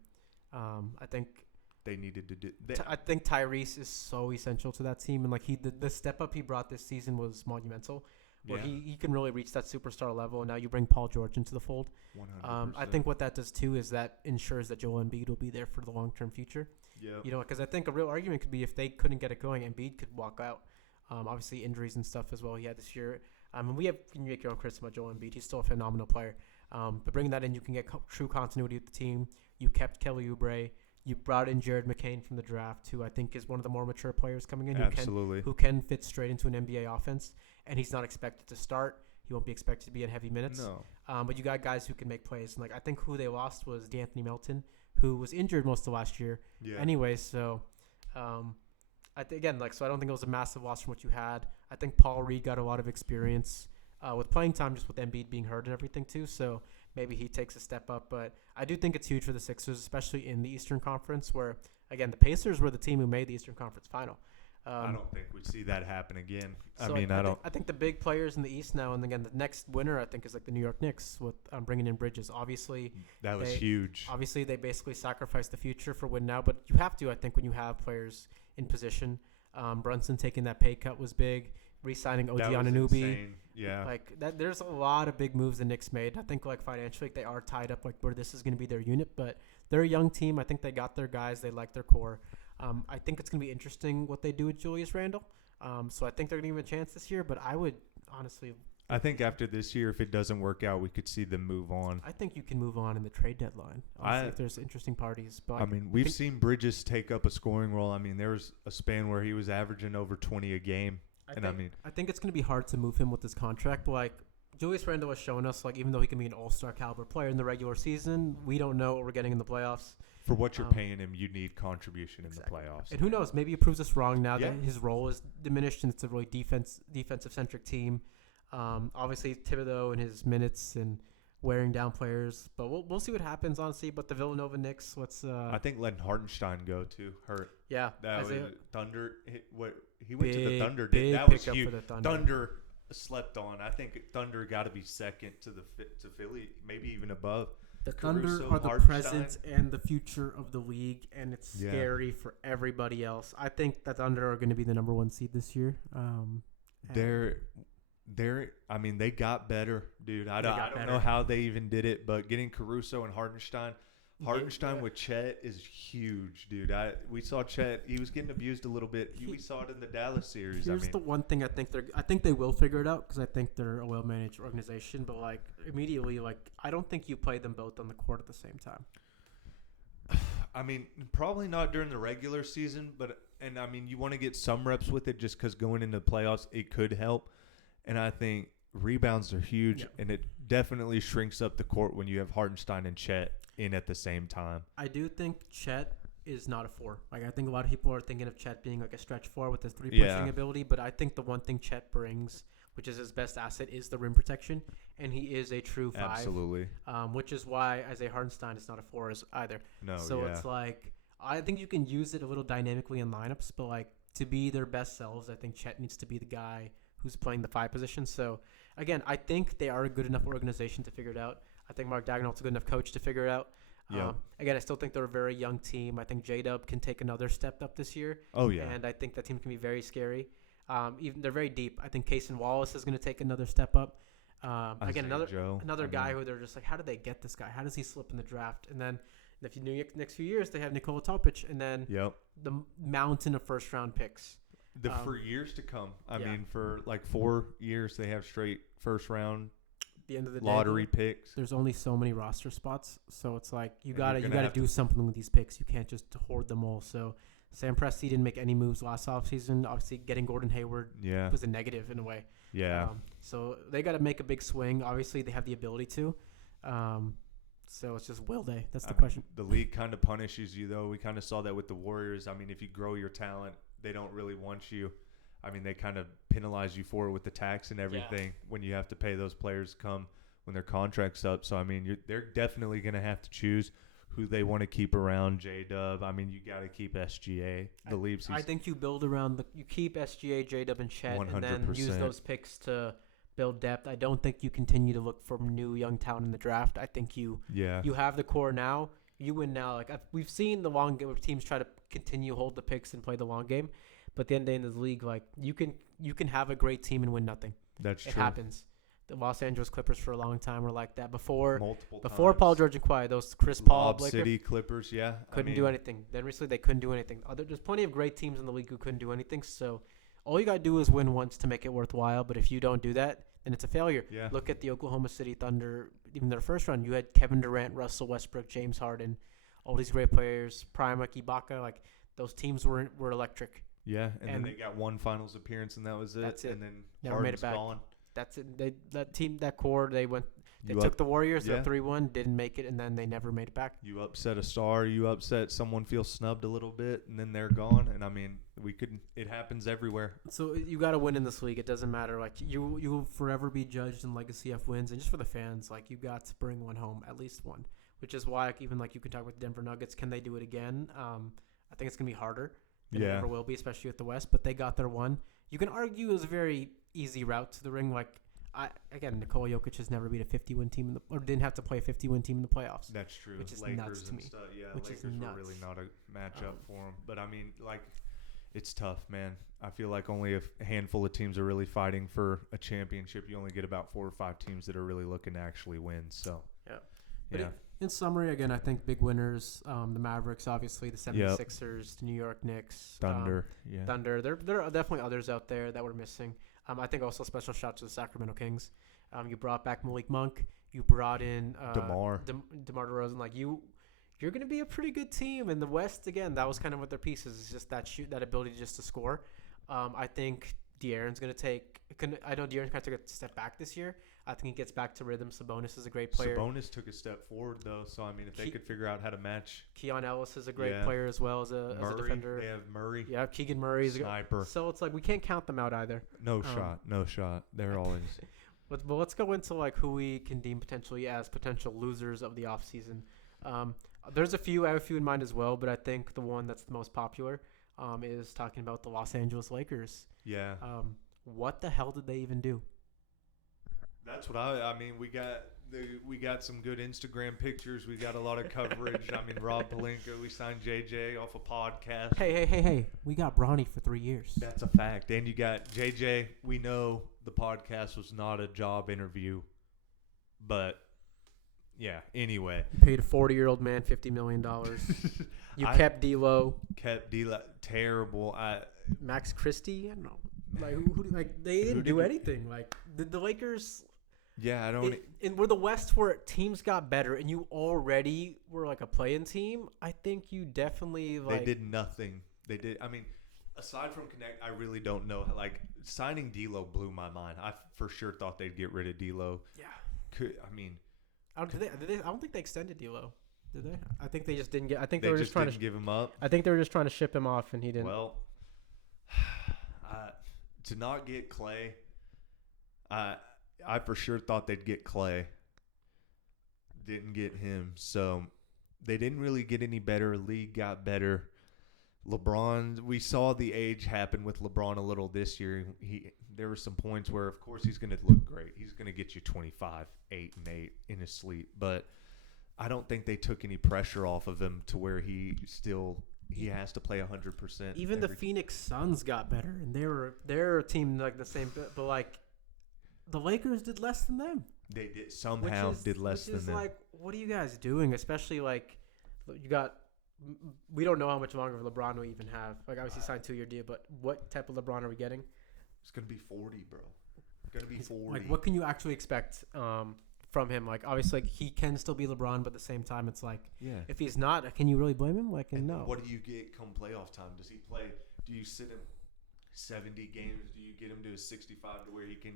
I think – they needed to do. I think Tyrese is so essential to that team, and like the step up he brought this season was monumental. Where he can really reach that superstar level, and now you bring Paul George into the fold. 100%. I think what that does too is that ensures that Joel Embiid will be there for the long term future. Yeah, you know, because I think a real argument could be if they couldn't get it going, Embiid could walk out. Obviously injuries and stuff as well he had this year. And you can make your own criticism about Joel Embiid. He's still a phenomenal player. But bringing that in, you can get true continuity with the team. You kept Kelly Oubre. You brought in Jared McCain from the draft, who I think is one of the more mature players coming in, Absolutely. who can fit straight into an NBA offense, and he's not expected to start. He won't be expected to be in heavy minutes. No. But you got guys who can make plays. And I think who they lost was D'Anthony Melton, who was injured most of last year. Yeah. Anyway, so I don't think it was a massive loss from what you had. I think Paul Reed got a lot of experience with playing time, just with Embiid being hurt and everything too. So maybe he takes a step up. But I do think it's huge for the Sixers, especially in the Eastern Conference, where again the Pacers were the team who made the Eastern Conference Final. I don't think we see that happen again. So I think the big players in the East now, and again the next winner I think is like the New York Knicks with bringing in Bridges. Obviously, that was huge. Obviously, they basically sacrificed the future for win now, but you have to, I think, when you have players in position. Brunson taking that pay cut was big. Re-signing OG Anunoby. Yeah. Like that, there's a lot of big moves the Knicks made. I think like financially they are tied up like where this is going to be their unit, but they're a young team. I think they got their guys. They like their core. I think it's going to be interesting what they do with Julius Randle. So I think they're going to give him a chance this year, but I would honestly. I think after this year, if it doesn't work out, we could see them move on. I think you can move on in the trade deadline. If there's interesting parties. But I mean, we've seen Bridges take up a scoring role. I mean, there was a span where he was averaging over 20 a game. I think it's going to be hard to move him with this contract. But like Julius Randle has shown us, like even though he can be an all-star caliber player in the regular season, we don't know what we're getting in the playoffs. For what you're paying him, you need contribution in the playoffs. And who knows? Maybe he proves us wrong now that his role is diminished and it's a really defensive-centric team. Obviously, Thibodeau and his minutes and wearing down players. But we'll see what happens, honestly. But the Villanova Knicks, I think letting Hartenstein go, too, hurt. Yeah. That was Thunder. He went to the Thunder. That was huge. Thunder slept on. I think Thunder got to be second to Philly, maybe even above. The Thunder are the present and the future of the league, and it's scary for everybody else. I think the Thunder are going to be the number one seed this year. They got better, dude. I don't know how they even did it, but getting Caruso and Hartenstein with Chet is huge, dude. We saw Chet. He was getting abused a little bit. We saw it in the Dallas series. Here's the one thing I think they will figure it out because I think they're a well-managed organization. But like immediately, like I don't think you play them both on the court at the same time. I mean, probably not during the regular season, you want to get some reps with it just because going into the playoffs it could help. And I think rebounds are huge, and it definitely shrinks up the court when you have Hartenstein and Chet in at the same time. I do think Chet is not a 4. Like I think a lot of people are thinking of Chet being like a stretch 4 with his 3-point ability, but I think the one thing Chet brings, which is his best asset, is the rim protection, and he is a true 5. Absolutely. Which is why Isaiah Hartenstein is not a 4 either. No, so it's like I think you can use it a little dynamically in lineups, but like to be their best selves, I think Chet needs to be the guy who's playing the 5 position. So again, I think they are a good enough organization to figure it out. I think Mark Daigneault's a good enough coach to figure it out. Again, I still think they're a very young team. I think J-Dub can take another step up this year. Oh, yeah. And I think that team can be very scary. Even they're very deep. I think Cason Wallace is going to take another step up. Again, another guy who they're just like, how did they get this guy? How does he slip in the draft? And then the next few years, they have Nikola Topic, and then the mountain of first-round picks. For years to come. I mean, for like 4 years, they have straight first-round the end of the lottery picks. There's only so many roster spots, so it's like you gotta do something with these picks. You can't just hoard them all. So Sam Presti didn't make any moves last offseason. Obviously, getting Gordon Hayward was a negative in a way. Yeah. So they got to make a big swing. Obviously, they have the ability to. So it's just will they? That's the question. The league kind of punishes you, though. We kind of saw that with the Warriors. I mean, if you grow your talent, they don't really want you. I mean, they kind of penalize you for it with the tax and everything when you have to pay those players come when their contract's up. So, I mean, they're definitely going to have to choose who they want to keep around J-Dub. I mean, you got to keep SGA. I think you build around you keep SGA, J-Dub, and Chet, 100%. And then use those picks to build depth. I don't think you continue to look for new young talent in the draft. I think you have the core now. You win now. Like we've seen the long game where teams try to continue hold the picks and play the long game, but at the end of the day in this league, like you can have a great team and win nothing. That's true. It happens. The Los Angeles Clippers for a long time were like that before times. Paul George and Kawhi. Those Chris Paul, Lob City Clippers, couldn't do anything. Then recently they couldn't do anything. There's plenty of great teams in the league who couldn't do anything. So all you gotta do is win once to make it worthwhile. But if you don't do that, then it's a failure. Yeah. Look at the Oklahoma City Thunder. Even their first run, you had Kevin Durant, Russell Westbrook, James Harden. all these great players, Prime, like Ibaka, like those teams were electric. Yeah, and then they got one finals appearance, and that was it. That's it. And then Never made it back. Gone. That's it. That core, they took the Warriors, they're 3-1, didn't make it, and then they never made it back. You upset a star, you upset someone feels snubbed a little bit, and then they're gone. And I mean, it happens everywhere. So you got to win in this league. It doesn't matter. Like you will forever be judged in legacy of wins, and just for the fans, like you got to bring one home, at least one. Which is why, like, even like you can talk with Denver Nuggets, can they do it again? I think it's gonna be harder than it ever will be, especially with the West. But they got their one. You can argue it was a very easy route to the ring. Like Nikola Jokic has never beat a 50-win team or didn't have to play a 50-win team in the playoffs. That's true. Which is Lakers nuts to me. Yeah, which Lakers is nuts. were really not a matchup for them. But I mean, like, it's tough, man. I feel like only a handful of teams are really fighting for a championship. You only get about 4 or 5 teams that are really looking to actually win. So But in summary, again, I think big winners, the Mavericks, obviously, the 76ers, the New York Knicks. Thunder. Thunder. There are definitely others out there that we're missing. I think also a special shout to the Sacramento Kings. You brought back Malik Monk. You brought in DeMar DeRozan. Like, you're going to be a pretty good team. In the West, again, that was kind of what their piece is just that ability just to score. I think De'Aaron's going to take – I know De'Aaron kind of took a step back this year. I think he gets back to rhythm. Sabonis is a great player. Sabonis took a step forward, though. So, I mean, if they could figure out how to match. Keon Ellis is a great player as well as a defender. They have Murray. Yeah, Keegan Murray is a sniper. So, it's like we can't count them out either. No shot. They're always. But let's go into like who we can deem potentially as potential losers of the offseason. There's a few. I have a few in mind as well, but I think the one that's the most popular is talking about the Los Angeles Lakers. Yeah. What the hell did they even do? That's what I mean. We got some good Instagram pictures. We got a lot of coverage. I mean, Rob Pelinka. We signed JJ off a podcast. Hey. We got Bronny for 3 years. That's a fact. And you got JJ. We know the podcast was not a job interview, but yeah. Anyway, you paid a 40-year-old man $50 million. You kept D'Lo. Terrible. Max Christie. I don't know. Like who they didn't do anything. Like the Lakers. Yeah, I don't. And where the West, where teams got better, and you already were like a play-in team, I think you definitely like. They did nothing. They did. I mean, aside from Connect, I really don't know. Like signing D'Lo blew my mind. I for sure thought they'd get rid of D'Lo. Yeah. I don't think they extended D'Lo. Did they? I think they just didn't get. I think they were just trying to give him up. I think they were just trying to ship him off, and he didn't. Well, to not get Clay, I for sure thought they'd get Clay. Didn't get him, so they didn't really get any better. League got better. LeBron, we saw the age happen with LeBron a little this year. There were some points where, of course, he's going to look great. He's going to get you 25, 8, and 8 in his sleep. But I don't think they took any pressure off of him to where he has to play 100%. Even the Phoenix Suns got better, and they're a team like the same, but like the Lakers did less than them. They did did less than them. Which is like, what are you guys doing? Especially like we don't know how much longer of LeBron we even have. Like obviously signed 2-year deal, but what type of LeBron are we getting? It's gonna be 40, bro. It's gonna be 40. Like what can you actually expect from him? Like obviously like, he can still be LeBron, but at the same time it's like if he's not, can you really blame him? Like no. What do you get come playoff time? Does he play? Do you sit him 70 games? Do you get him to a 65 to where he can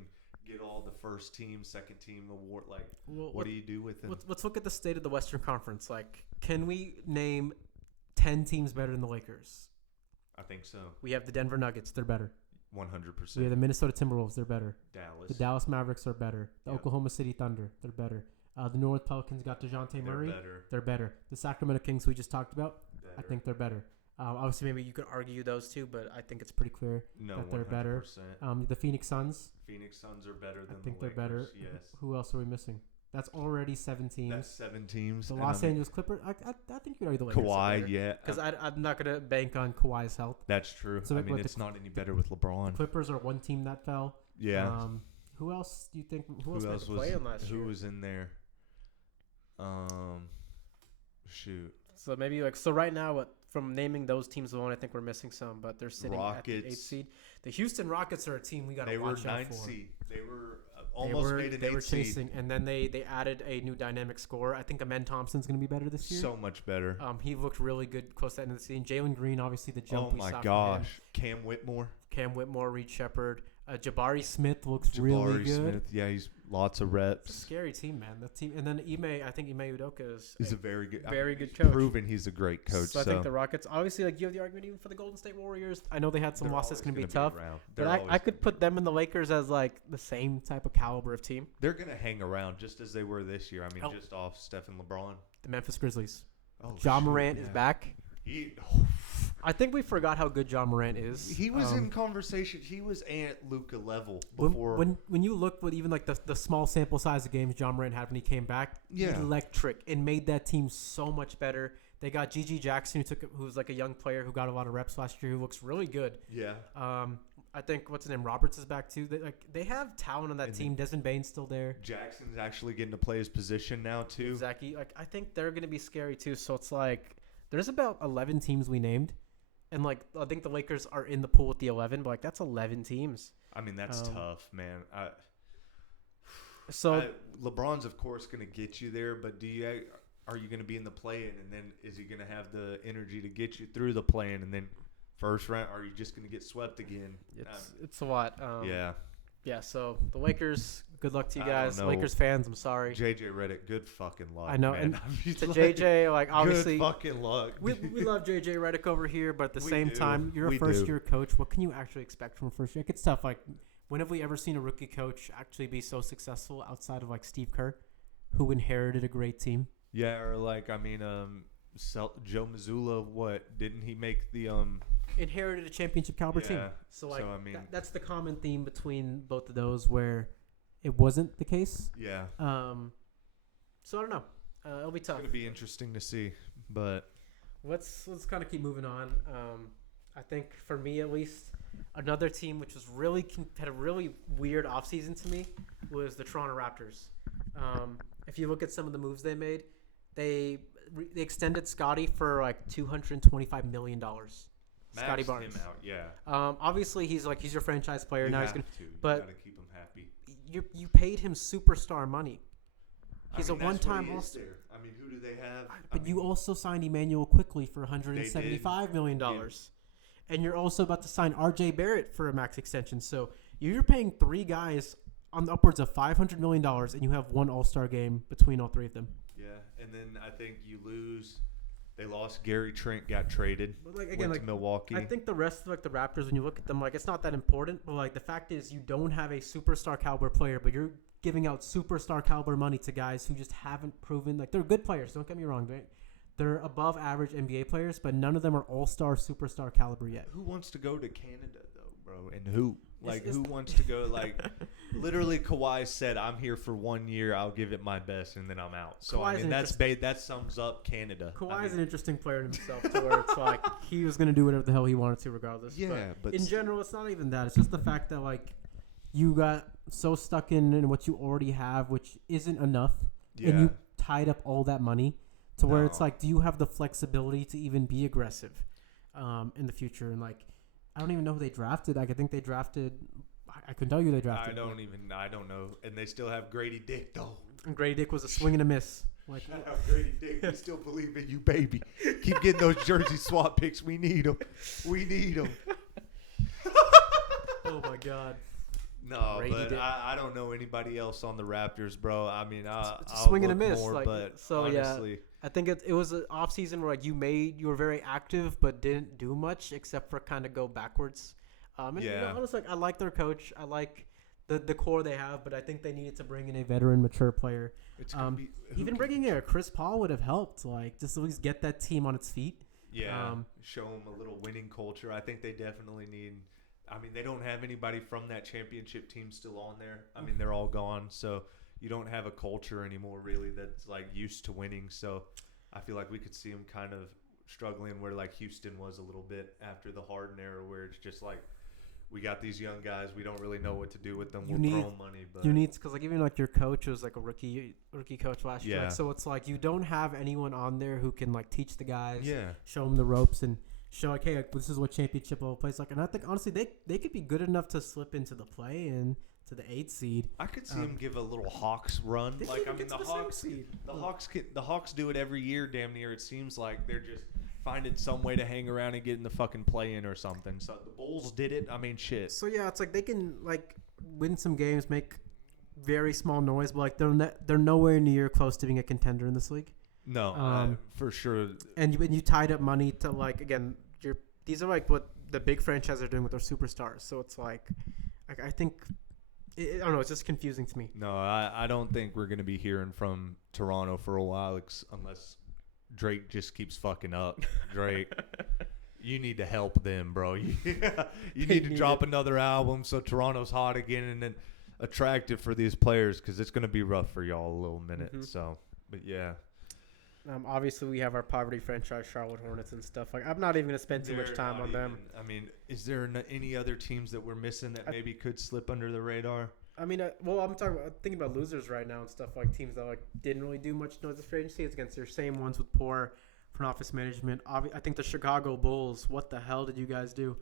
get all the first team, second team award? Like what do you do with him? Let's look at the state of the Western Conference. Like can we name 10 teams better than the Lakers? I think so. We have the Denver Nuggets. They're better. 100%. We have the Minnesota Timberwolves. They're better. Dallas. The Dallas Mavericks are better. The Oklahoma City Thunder. They're better. The New Orleans Pelicans got DeJounte Murray. They're better. The Sacramento Kings we just talked about. Better. I think they're better. Obviously, maybe you could argue those two, but I think it's pretty clear that they're 100%. better. The Phoenix Suns. Phoenix Suns are better than I think the they're better. Yes. Who else are we missing? That's already 7 teams. That's 7 teams. The Los Angeles Clippers. I think you could argue the Lakers. Kawhi, yeah. Because I'm not going to bank on Kawhi's health. That's true. So it's not any better with LeBron. The Clippers are one team that fell. Yeah. Who else do you think? Who else was playing last year? Who was in there? Shoot. So maybe so right now, from naming those teams alone, I think we're missing some, but they're sitting at the 8th seed. The Houston Rockets are a team we got to watch out for. They were 9th seed. They were almost made an 8 They were seed. chasing, and then they added a new dynamic scorer. I think Amen Thompson's going to be better this year. So much better. He looked really good close to the end of the season. Jalen Green, obviously, the jump Oh we my saw gosh. from him. Cam Whitmore, Whitmore. Reed Shepard. Jabari Smith looks really good. Smith. Yeah, he's lots of It's a reps. scary team, man. That team, and then I think Ime Udoka He's a very good good coach. Proven he's a great coach. So I think the Rockets, obviously, like you have the argument even for the Golden State Warriors. I know they had some losses, going to be tough. But I could put them and the Lakers as like the same type of caliber of team. They're going to hang around just as they were this year. I mean, just off Steph and LeBron. The Memphis Grizzlies. Oh, Ja Morant is back. He I think we forgot how good Ja Morant is. He was in conversation. He was Ant Luka level before. When you look with even like the small sample size of games Ja Morant had when he came back, electric, and made that team so much better. They got Gigi Jackson, who was like a young player who got a lot of reps last year, who looks really good. Yeah. I think what's his name, Roberts is back too. They have talent on that team. Desmond Bane's still there. Jackson's actually getting to play his position now too. Exactly. Like I think they're gonna be scary too. So it's like there's about 11 teams we named. And, like, I think the Lakers are in the pool with the 11, but, like, that's 11 teams. I mean, that's tough, man. So LeBron's, of course, going to get you there, but are you going to be in the play-in, and then is he going to have the energy to get you through the play-in, and then first round, are you just going to get swept again? It's a lot. Yeah, so the Lakers, good luck to you guys. Lakers fans, I'm sorry. JJ Redick, good fucking luck. I know. Man. And to JJ, like, obviously. Good fucking luck. We love JJ Redick over here, but at the same time, you're a first-year coach. What can you actually expect from a first year? It's tough. Like, when have we ever seen a rookie coach actually be so successful outside of, like, Steve Kerr, who inherited a great team? Yeah, or, like, I mean, Joe Mazzulla, what? Didn't he make the inherited a championship caliber team. So like I mean, that's the common theme between both of those where it wasn't the case. Yeah. So I don't know. It'll be tough. It's gonna be interesting to see, but let's kind of keep moving on. I think for me at least, another team which was had a really weird offseason to me was the Toronto Raptors. If you look at some of the moves they made, they extended Scotty for like $225 million. Scotty Barnes. Him out, yeah. Obviously, he's your franchise player now. He's gonna, but you gotta keep him happy. You paid him superstar money. He's a one-time All-Star. I mean, who do they have? But you also signed Emmanuel Quickly for $175 million, and you're also about to sign R.J. Barrett for a max extension. So you're paying three guys on upwards of $500 million, and you have one All-Star game between all three of them. Yeah, and then I think you lose. They lost Gary Trent, got traded, went to Milwaukee. I think the rest of the Raptors, when you look at them, it's not that important. But the fact is, you don't have a superstar caliber player, but you're giving out superstar caliber money to guys who just haven't proven. They're good players. Don't get me wrong. They're above average NBA players, but none of them are all-star superstar caliber yet. Who wants to go to Canada though, bro? And who? Who wants to go? Literally, Kawhi said, "I'm here for 1 year. I'll give it my best, and then I'm out." So Kawhi's that sums up Canada. Kawhi's an interesting player in himself, to where it's like he was going to do whatever the hell he wanted to, regardless. Yeah, but in general, it's not even that. It's just the fact that you got so stuck in what you already have, which isn't enough, and you tied up all that money to where it's do you have the flexibility to even be aggressive in the future? And I don't even know who they drafted. I think they drafted. I couldn't tell you they drafted. I don't know. And they still have Grady Dick though. And Grady Dick was a swing and a miss. Shout out Grady Dick. We still believe in you, baby. Keep getting those jersey swap picks. We need them. Oh my God. No, but I don't know anybody else on the Raptors, bro. I mean, it's a swing and a miss. More, but honestly, yeah, I think it was an off season where you were very active but didn't do much except for kind of go backwards. Honestly, I like their coach. I like the core they have, but I think they needed to bring in a veteran, mature player. Even bringing in Chris Paul would have helped. Just at least get that team on its feet. Yeah, show them a little winning culture. I think they definitely need. I mean, they don't have anybody from that championship team still on there. I mean, they're all gone, so you don't have a culture anymore, really, that's used to winning. So I feel like we could see them kind of struggling where Houston was a little bit after the Harden era, where it's just we got these young guys, we don't really know what to do with them. We're throwing money, but you need because even your coach was a rookie coach last year. So it's you don't have anyone on there who can teach the guys, show them the ropes and show hey, this is what championship level plays like. And I think honestly they could be good enough to slip into the play, and to the 8th seed. I could see him give a little Hawks run. Like, I mean, the Hawks do it every year, damn near. It seems like they're just finding some way to hang around and get in the fucking play-in or something. So the Bulls did it. I mean, shit. So yeah, it's like they can like win some games, make very small noise, but like they're nowhere near close to being a contender in this league. No, for sure. And you tied up money to like again, these are like what the big franchises are doing with their superstars. So it's like I think I don't know. It's just confusing to me. No, I don't think we're gonna be hearing from Toronto for a while, unless Drake just keeps fucking up. Drake, you need to help them, bro. You need to drop another album so Toronto's hot again and then attractive for these players, because it's gonna be rough for y'all a little minute. Mm-hmm. So, but yeah. Obviously, we have our poverty franchise, Charlotte Hornets, and stuff. Like, I'm not even going to spend too much time on them. I mean, is there any other teams that we're missing that maybe could slip under the radar? I mean, I'm thinking about losers right now and stuff, like teams that like didn't really do much noise this free agency. It's against their same ones with poor front office management. I think the Chicago Bulls, what the hell did you guys do?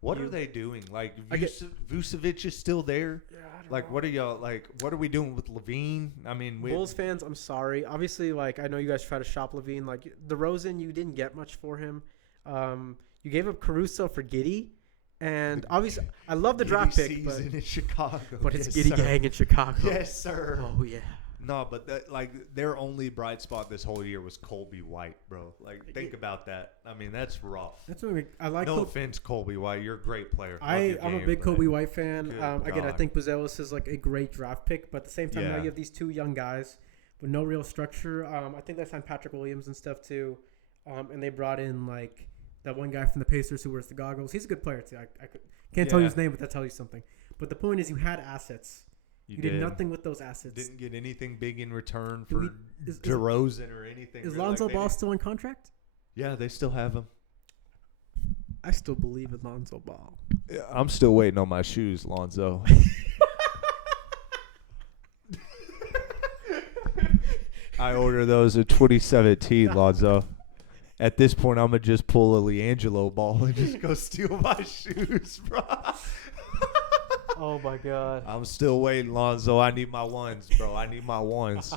What are they doing? Like, Vucevic is still there? Yeah, like, what are y'all, like, what are we doing with Levine? I mean, Bulls fans, I'm sorry. Obviously, like, I know you guys try to shop Levine. Like, DeRozan, you didn't get much for him. You gave up Caruso for Giddey. And obviously, I love the draft pick. But in Chicago. But it's Giddey Gang in Chicago. Yes, sir. Oh, yeah. No, but their only bright spot this whole year was Colby White, bro. Like, think about that. I mean, that's rough. That's what I like. No offense, Colby White. You're a great player. I'm a big Colby White fan. Again, I think Buzelis is like a great draft pick, but at the same time, now you have these two young guys with no real structure. I think they signed Patrick Williams and stuff too, and they brought in like that one guy from the Pacers who wears the goggles. He's a good player too. I can't tell you his name, but that tells you something. But the point is, you had assets. You did nothing with those assets. Didn't get anything big in return for DeRozan or anything. Is Lonzo Ball still in contract? Yeah, they still have him. I still believe in Lonzo Ball. Yeah, I'm still waiting on my shoes, Lonzo. I ordered those in 2017, Lonzo. At this point, I'm going to just pull a LiAngelo Ball and just go steal my shoes, bro. Oh, my God. I'm still waiting, Lonzo. I need my ones, bro. I need my ones.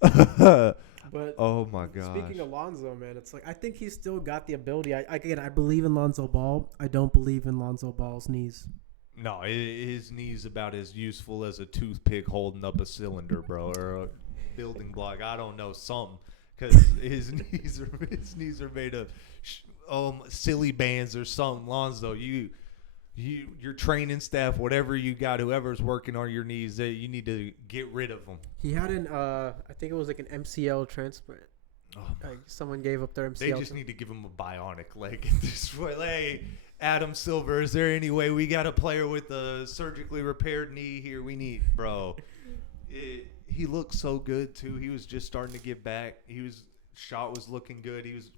But oh, my God. Speaking of Lonzo, man, it's like I think he's still got the ability. I believe in Lonzo Ball. I don't believe in Lonzo Ball's knees. No, his knees about as useful as a toothpick holding up a cylinder, bro, or a building block. I don't know, something. Because his knees are made of silly bands or something. Lonzo, your training staff, whatever you got, whoever's working on your knees, you need to get rid of them. He had I think it was like an MCL transplant. Oh, like someone gave up their MCL. They just need to give him a bionic leg at this point. Hey, Adam Silver, is there any way we got a player with a surgically repaired knee here? We need, bro. He looked so good too. He was just starting to get back. Shot was looking good. He was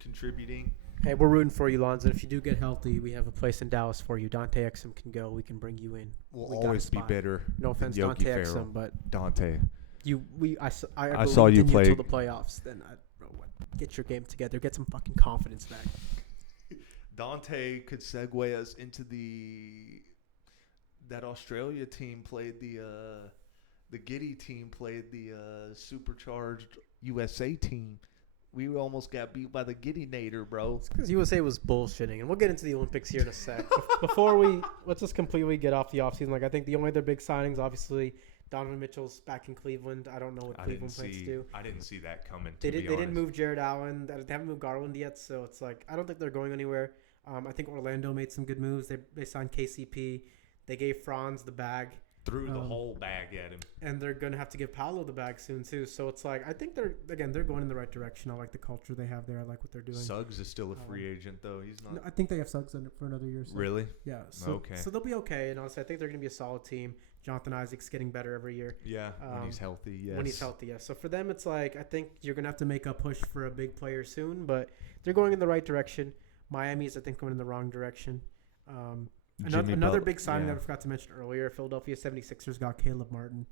contributing. Hey, we're rooting for you, Lonzo. If you do get healthy, we have a place in Dallas for you. Dante Exum can go. We can bring you in. We'll always be better. No offense, Dante Exum, but Dante. I saw you play until the playoffs. Then get your game together. Get some fucking confidence back. Dante could segue us into that Australia team played the Giddey team played the supercharged USA team. We almost got beat by the Giddey Nader, bro. It's because USA was bullshitting. And we'll get into the Olympics here in a sec. Let's just completely get off the offseason. Like, I think the only other big signings, obviously, Donovan Mitchell's back in Cleveland. I don't know what Cleveland plans to do. I didn't see that coming, They didn't move Jared Allen. They haven't moved Garland yet, so it's like, I don't think they're going anywhere. I think Orlando made some good moves. They signed KCP. They gave Franz the bag. Threw the whole bag at him. And they're going to have to give Paolo the bag soon, too. So it's like, I think they're going in the right direction. I like the culture they have there. I like what they're doing. Suggs is still a free agent, though. He's not. No, I think they have Suggs for another year. So. Really? Yeah. So, okay. So they'll be okay. And honestly, I think they're going to be a solid team. Jonathan Isaac's getting better every year. Yeah, when he's healthy, yes. When he's healthy, yes. So for them, it's like, I think you're going to have to make a push for a big player soon. But they're going in the right direction. Miami's, I think, going in the wrong direction. Another big signing that I forgot to mention earlier, Philadelphia 76ers got Caleb Martin.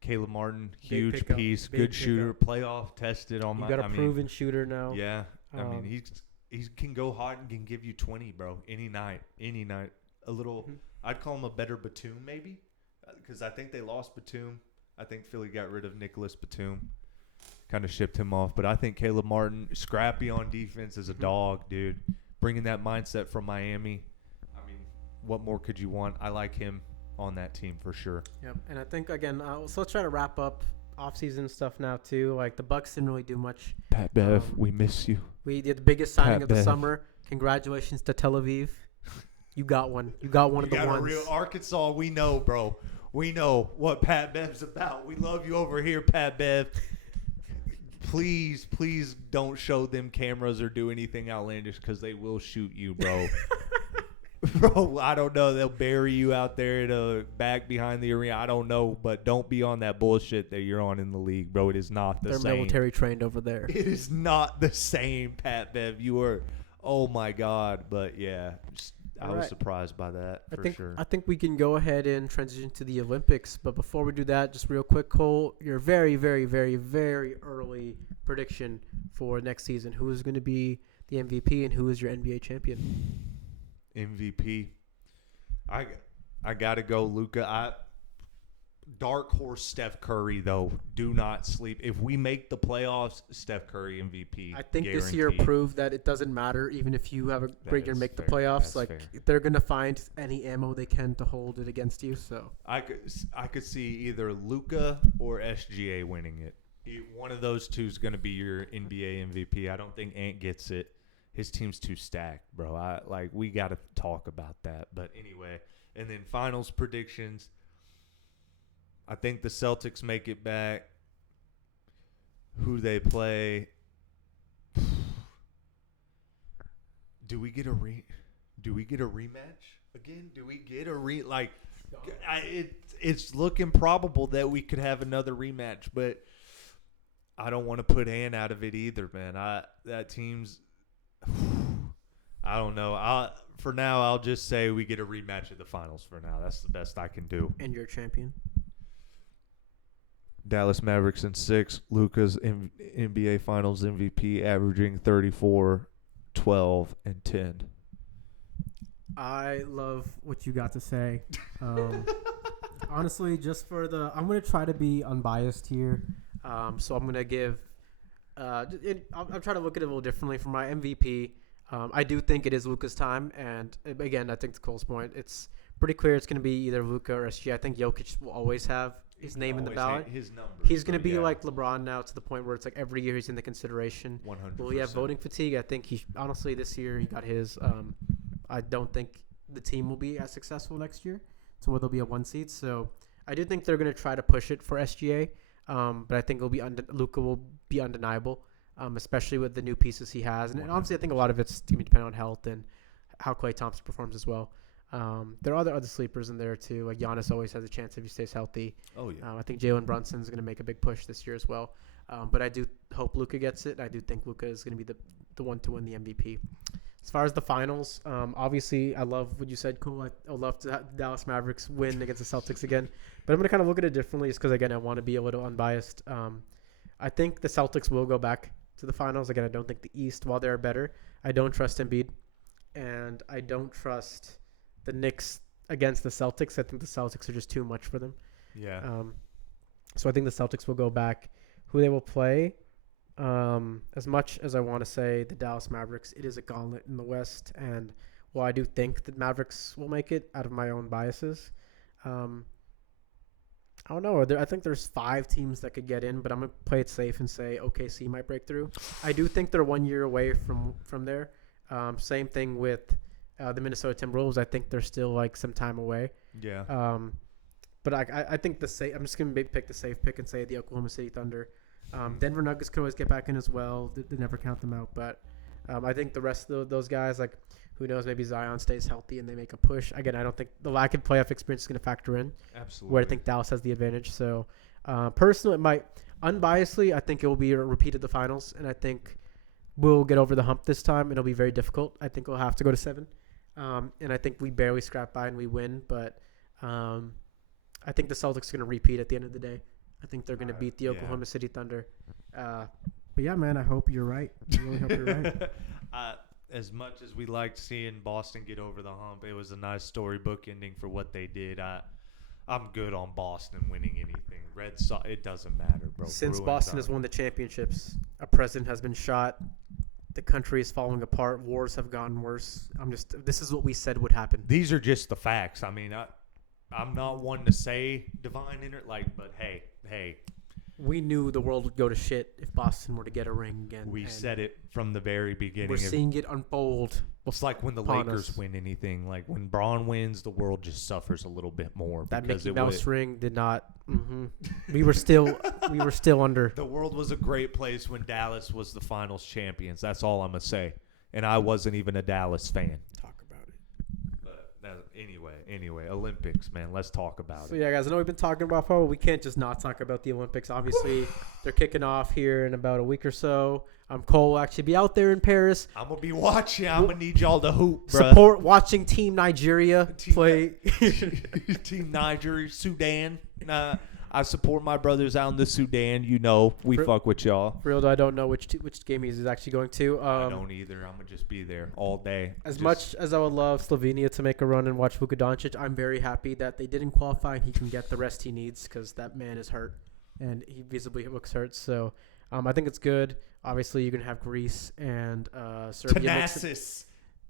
Caleb Martin, huge piece, good shooter, playoff tested on my. You got a proven shooter now. Yeah, I mean he can go hot and can give you 20, bro, any night. A little, I'd call him a better Batum maybe. because I think they lost Batum. I think Philly got rid of Nicholas Batum, kind of shipped him off. But I think Caleb Martin, scrappy on defense as a dog, dude. Bringing that mindset from Miami. I mean, what more could you want? I like him on that team for sure. Yep. And I think, again, so let's try to wrap up off-season stuff now, too. Like, the Bucks didn't really do much. Pat Bev, we miss you. We did the biggest signing Pat of the Bev. summer. Congratulations to Tel Aviv. You got one. You got one of the ones. Real Arkansas, we know, bro. We know what Pat Bev's about. We love you over here, Pat Bev. Please don't show them cameras or do anything outlandish because they will shoot you, bro. Bro, I don't know. They'll bury you out there in a back behind the arena. I don't know, but don't be on that bullshit that you're on in the league, bro. It is not the same. They're military trained over there. It is not the same, Pat Bev. You are, oh my God. But yeah, I was surprised by that for sure. I think we can go ahead and transition to the Olympics. But before we do that, just real quick, Cole, your very, very, very, very early prediction for next season. Who is going to be the MVP and who is your NBA champion? MVP. I got to go Luka. Dark horse Steph Curry, though. Do not sleep. If we make the playoffs, Steph Curry MVP. I think guaranteed. This year proved that it doesn't matter even if you have a great year and make the playoffs. Like fair. They're gonna find any ammo they can to hold it against you. So I could see either Luka or SGA winning it. One of those two is gonna be your NBA MVP. I don't think Ant gets it. His team's too stacked, bro. We got to talk about that. But anyway, and then finals predictions. I think the Celtics make it back. Who they play? Do we get a rematch again? Do we get a it's looking probable that we could have another rematch, but I don't want to put Ann out of it either, man. That team's I don't know. For now, I'll just say we get a rematch at the finals for now. That's the best I can do. And your champion? Dallas Mavericks in 6. Luka's NBA Finals MVP, averaging 34, 12, and 10. I love what you got to say. Honestly, I'm going to try to be unbiased here. So I'm going to give I'll try to look at it a little differently for my MVP. I do think it is Luka's time. And again, I think to Cole's point, it's pretty clear it's going to be either Luka or SG. I think Jokic will always have his name in the ballot. His numbers. He's going to be like LeBron now to the point where it's like every year he's in the consideration. 100%. Will he have voting fatigue? I think honestly this year he got his. I don't think the team will be as successful next year, so where they'll be a 1 seed. So I do think they're going to try to push it for SGA, but I think Luka will be undeniable, especially with the new pieces he has. And honestly, I think a lot of it's going to depend on health and how Klay Thompson performs as well. There are other sleepers in there too. Like Giannis always has a chance if he stays healthy. Oh yeah. I think Jalen Brunson's going to make a big push this year as well. But I do hope Luka gets it. I do think Luka is going to be the one to win the MVP. As far as the finals, obviously I love what you said, Cole. I love to have the Dallas Mavericks win against the Celtics again. But I'm going to kind of look at it differently just because, again, I want to be a little unbiased. I think the Celtics will go back to the finals. Again, I don't think the East, while they're better, I don't trust Embiid. And I don't trust the Knicks against the Celtics. I think the Celtics are just too much for them. Yeah. So I think the Celtics will go back. Who they will play, as much as I want to say the Dallas Mavericks, it is a gauntlet in the West. And while I do think the Mavericks will make it out of my own biases, I don't know. I think there's 5 teams that could get in, but I'm going to play it safe and say OKC might break through. I do think they're 1 year away from there. Same thing with the Minnesota Timberwolves. I think they're still like some time away. Yeah. But I think I'm just going to pick the safe pick and say the Oklahoma City Thunder. Denver Nuggets could always get back in as well. They never count them out. But I think the rest of those guys, like, who knows, maybe Zion stays healthy and they make a push. Again, I don't think the lack of playoff experience is going to factor in. Absolutely. Where I think Dallas has the advantage. So, personally, unbiasedly, I think it will be a repeat of the finals. And I think we'll get over the hump this time. It'll be very difficult. I think we'll have to go to 7. And I think we barely scrap by and we win. But I think the Celtics are going to repeat at the end of the day. I think they're going to beat the Oklahoma City Thunder. But yeah, man, I hope you're right. I really hope you're right. As much as we liked seeing Boston get over the hump, it was a nice storybook ending for what they did. I'm good on Boston winning anything. Red Sox, it doesn't matter, bro. Since Bruins Boston has won the championships, a president has been shot. The country is falling apart. Wars have gotten worse. This is what we said would happen. These are just the facts. I mean, I'm not one to say divine but hey. We knew the world would go to shit if Boston were to get a ring again. We said it from the very beginning. We're seeing it unfold. It's like when the Lakers win anything. Like when Braun wins, the world just suffers a little bit more. That Mickey Mouse ring did not. We were still under. The world was a great place when Dallas was the Finals champions. That's all I'm gonna say. And I wasn't even a Dallas fan. Talk about it. But anyway, Olympics, man. Let's talk about it. So yeah, guys, I know we've been talking about football. We can't just not talk about the Olympics. Obviously, they're kicking off here in about a week or so. Cole will actually be out there in Paris. I'm gonna be watching. I'm gonna need y'all to hoop, bro. Support watching Team Nigeria play. Team Nigeria, Sudan. I support my brothers out in the Sudan. You know, we fuck with y'all. For real, though, I don't know which game he's actually going to. I don't either. I'm gonna just be there all day. Much as I would love Slovenia to make a run and watch Luka Doncic, I'm very happy that they didn't qualify and he can get the rest he needs because that man is hurt and he visibly looks hurt. So I think it's good. Obviously, you can have Greece and Serbia.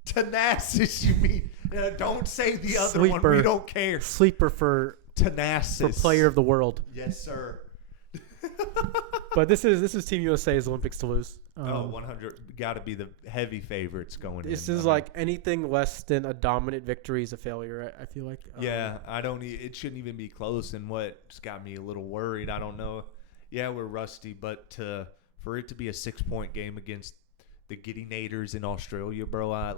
Tenacis, you mean? Don't say the other one. We don't care. Sleeper for Tenacis. For player of the world. Yes, sir. But this is Team USA's Olympics to lose. 100. Got to be the heavy favorites going in. This is like anything less than a dominant victory is a failure, I feel like. I don't. It shouldn't even be close. And what's got me a little worried, I don't know. Yeah, we're rusty, but for it to be a 6-point game against the Giddy Naders in Australia, bro,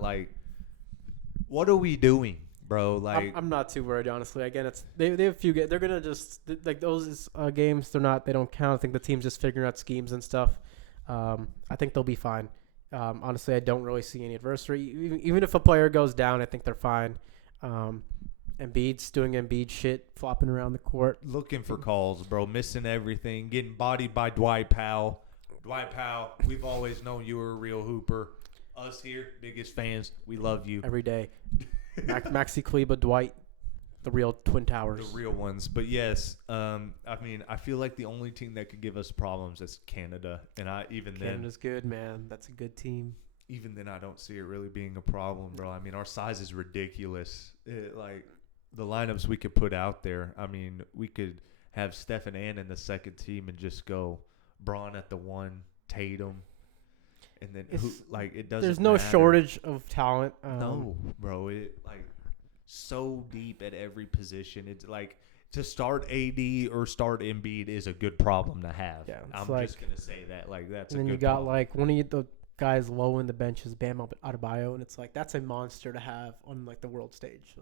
what are we doing, bro? Like, I'm not too worried, honestly. Again, they have a few. They're gonna just like those games. They don't count. I think the team's just figuring out schemes and stuff. I think they'll be fine. Honestly, I don't really see any adversity. Even if a player goes down, I think they're fine. Embiid's doing Embiid shit, flopping around the court. Looking for calls, bro. Missing everything. Getting bodied by Dwight Powell. Dwight Powell, we've always known you were a real hooper. Us here, biggest fans. We love you. Every day. Maxi Kleba, Dwight, the real Twin Towers. The real ones. But yes, I feel like the only team that could give us problems is Canada. And Canada's good, man. That's a good team. Even then, I don't see it really being a problem, bro. I mean, our size is ridiculous. The lineups we could put out there. I mean, we could have Steph and Ann in the second team and just go Braun at the 1, Tatum, and then it doesn't. There's no matter. shortage of talent. No, bro. It so deep at every position. It's like to start AD or start Embiid is a good problem to have. Yeah, I'm just gonna say that. That's. And then you got one of the guys low in the bench is Bam Adebayo, and it's that's a monster to have on the world stage.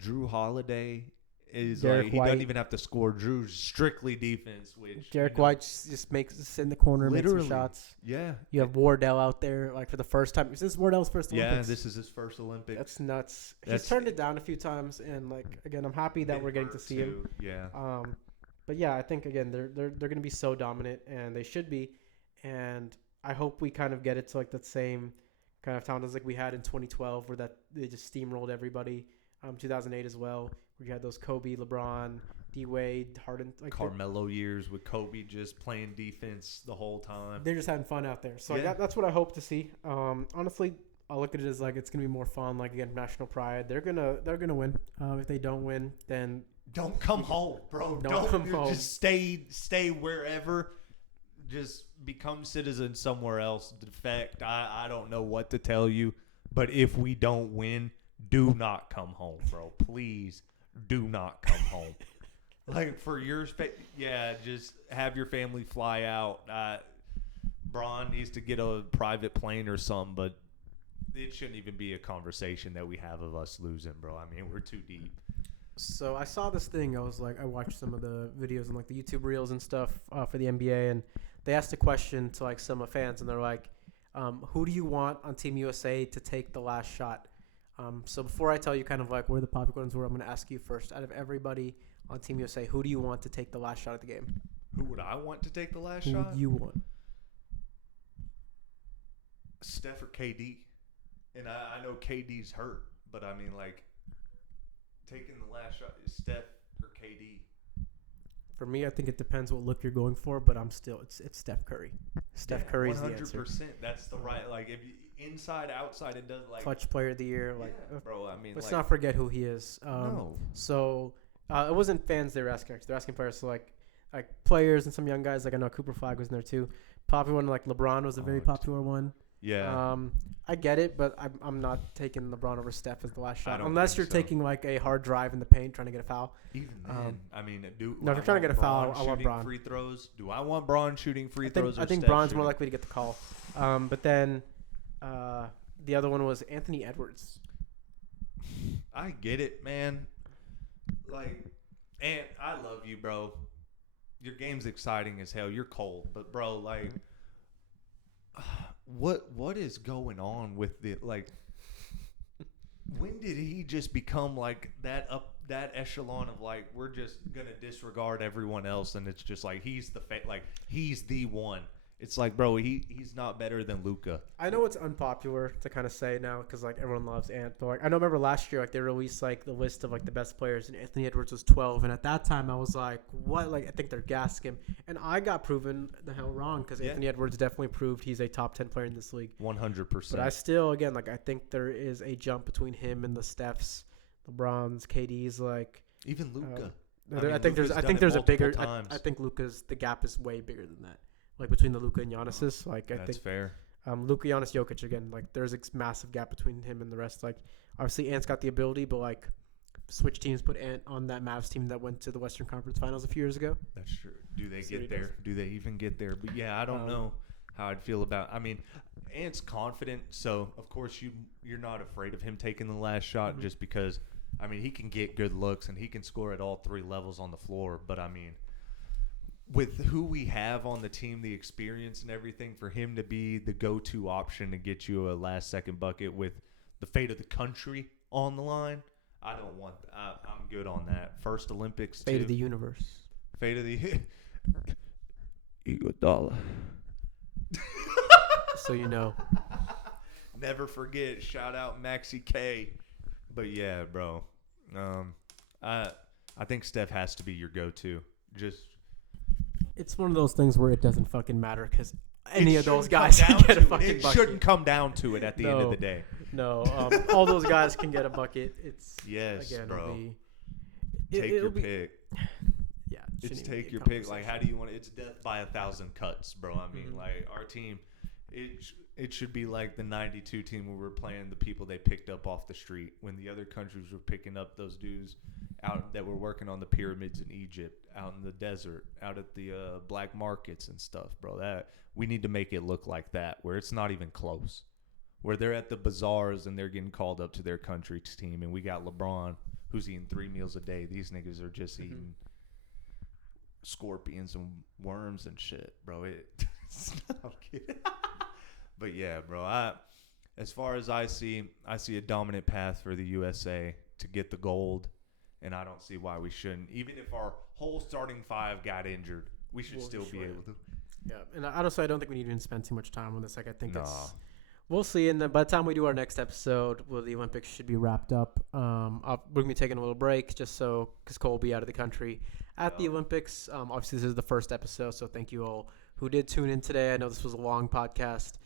Drew Holiday is Derek he White. doesn't even have to score. Drew's strictly defense, which Derek White just makes in the corner, makes some shots. Yeah, you have Wardell out there for the first time. Is this Wardell's first Olympics? Yeah, this is his first Olympics. That's nuts. He's turned it down a few times, and again, I'm happy that we're getting to see him. Yeah. But yeah, I think again they're going to be so dominant, and they should be, and I hope we kind of get it to that same kind of talent as we had in 2012, where they just steamrolled everybody. 2008 as well, where you had those Kobe, LeBron, D-Wade, Harden, Carmelo years with Kobe just playing defense the whole time. They're just having fun out there. So that's what I hope to see. Honestly, I look at it as it's gonna be more fun. Again, national pride. They're gonna win. If they don't win, then don't come home, bro. Don't come home. Just stay wherever. Just become citizens somewhere else. Defect. I don't know what to tell you, but if we don't win, do not come home, bro. Please do not come home. For your just have your family fly out. Braun needs to get a private plane or something, but it shouldn't even be a conversation that we have of us losing, bro. I mean, we're too deep. So I saw this thing. I watched some of the videos and the YouTube reels and stuff for the NBA, and they asked a question to some fans, and they're like, who do you want on Team USA to take the last shot? So before I tell you kind of where the popcorns were, I'm going to ask you first. Out of everybody on Team USA, who do you want to take the last shot at the game? Who would I want to take the last shot? Who would you want? Steph or KD. And I know KD's hurt, but I mean, taking the last shot is Steph or KD? For me, I think it depends what look you're going for, but it's Steph Curry. Steph Curry's the answer. 100%. That's the right. Like if you, inside, outside, it does like clutch player of the year. Like, bro. I mean, let's not forget who he is. No. So it wasn't fans they were asking. They're asking players. So like players and some young guys. Like I know Cooper Flag was in there too. Popular one like LeBron was a very popular one. Yeah. I get it, but I'm not taking LeBron over Steph as the last shot. Unless you're taking like a hard drive in the paint trying to get a foul. Even then, I mean, if you're trying to get a foul, I want Bron. Free throws. Do I want Bron shooting free throws? I think Bron's more likely to get the call. But then the other one was Anthony Edwards. I get it, man. Like, and I love you, bro. Your game's exciting as hell. You're cold, but bro, like, what is going on with the like? When did he just become like that echelon of like we're just gonna disregard everyone else and it's just like he's the one. It's like, bro, he's not better than Luka. I know it's unpopular to kind of say now because like everyone loves Ant, but like I remember last year like they released like the list of like the best players and Anthony Edwards was 12, and at that time I was like, what? Like I think they're gassing him, and I got proven the hell wrong because Anthony Edwards definitely proved he's a top 10 player in this league. 100%. But I still, again, like I think there is a jump between him and the Stephs, LeBrons, KD's, like even Luka. I think there's a bigger. I think the gap is way bigger than that. Like between the Luka and Giannis's, like I think that's fair. Luka, Giannis, Jokic again. Like there's a massive gap between him and the rest. Like obviously Ant's got the ability, but like switch teams put Ant on that Mavs team that went to the Western Conference Finals a few years ago. That's true. Do they get there? Do they even get there? But yeah, I don't know how I'd feel about. I mean, Ant's confident, so of course you're not afraid of him taking the last shot just because. I mean, he can get good looks and he can score at all three levels on the floor. But I mean, with who we have on the team, the experience and everything, for him to be the go-to option to get you a last-second bucket with the fate of the country on the line, I don't want that. I'm good on that. First Olympics, fate of the universe. Fate of the Iguodala. So you know. Never forget. Shout out Maxi K. But yeah, bro. I think Steph has to be your go-to. It's one of those things where it doesn't fucking matter because any of those guys can get a fucking bucket. It shouldn't come down to it at the end of the day. No, all those guys can get a bucket. It's bro. Take your pick. Yeah, it's take your pick. Like, how do you want it? It's death by 1,000 cuts, bro. I mean, like our team, it should be like the '92 team where we're playing the people they picked up off the street when the other countries were picking up those dudes out that were working on the pyramids in Egypt, out in the desert, out at the black markets and stuff, bro. That we need to make it look like that, where it's not even close, where they're at the bazaars and they're getting called up to their country's team, and we got LeBron who's eating 3 meals a day. These niggas are just eating scorpions and worms and shit, bro. I'm kidding. But yeah, bro. As far as I see a dominant path for the USA to get the gold. And I don't see why we shouldn't. Even if our whole starting five got injured, we should still be able to. Yeah, and honestly, I don't think we need to even spend too much time on this. Like, I think we'll see. And then by the time we do our next episode, the Olympics should be wrapped up. We're going to be taking a little break because Cole will be out of the country at the Olympics. Obviously, this is the first episode, so thank you all who did tune in today. I know this was a long podcast.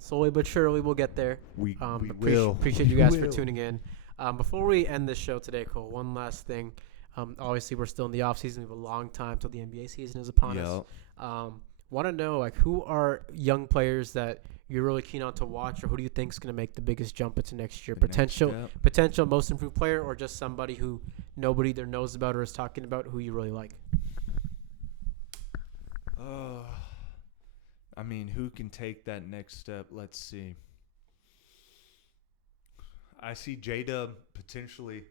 Slowly but surely, we'll get there. We will. Appreciate you guys for tuning in. Before we end this show today, Cole, one last thing. Obviously, we're still in the offseason. We have a long time till the NBA season is upon us. Want to know, like, who are young players that you're really keen on to watch, or who do you think is going to make the biggest jump into next year? Potential most improved player, or just somebody who nobody either knows about or is talking about who you really like? I mean, who can take that next step? Let's see. I see J-Dub potentially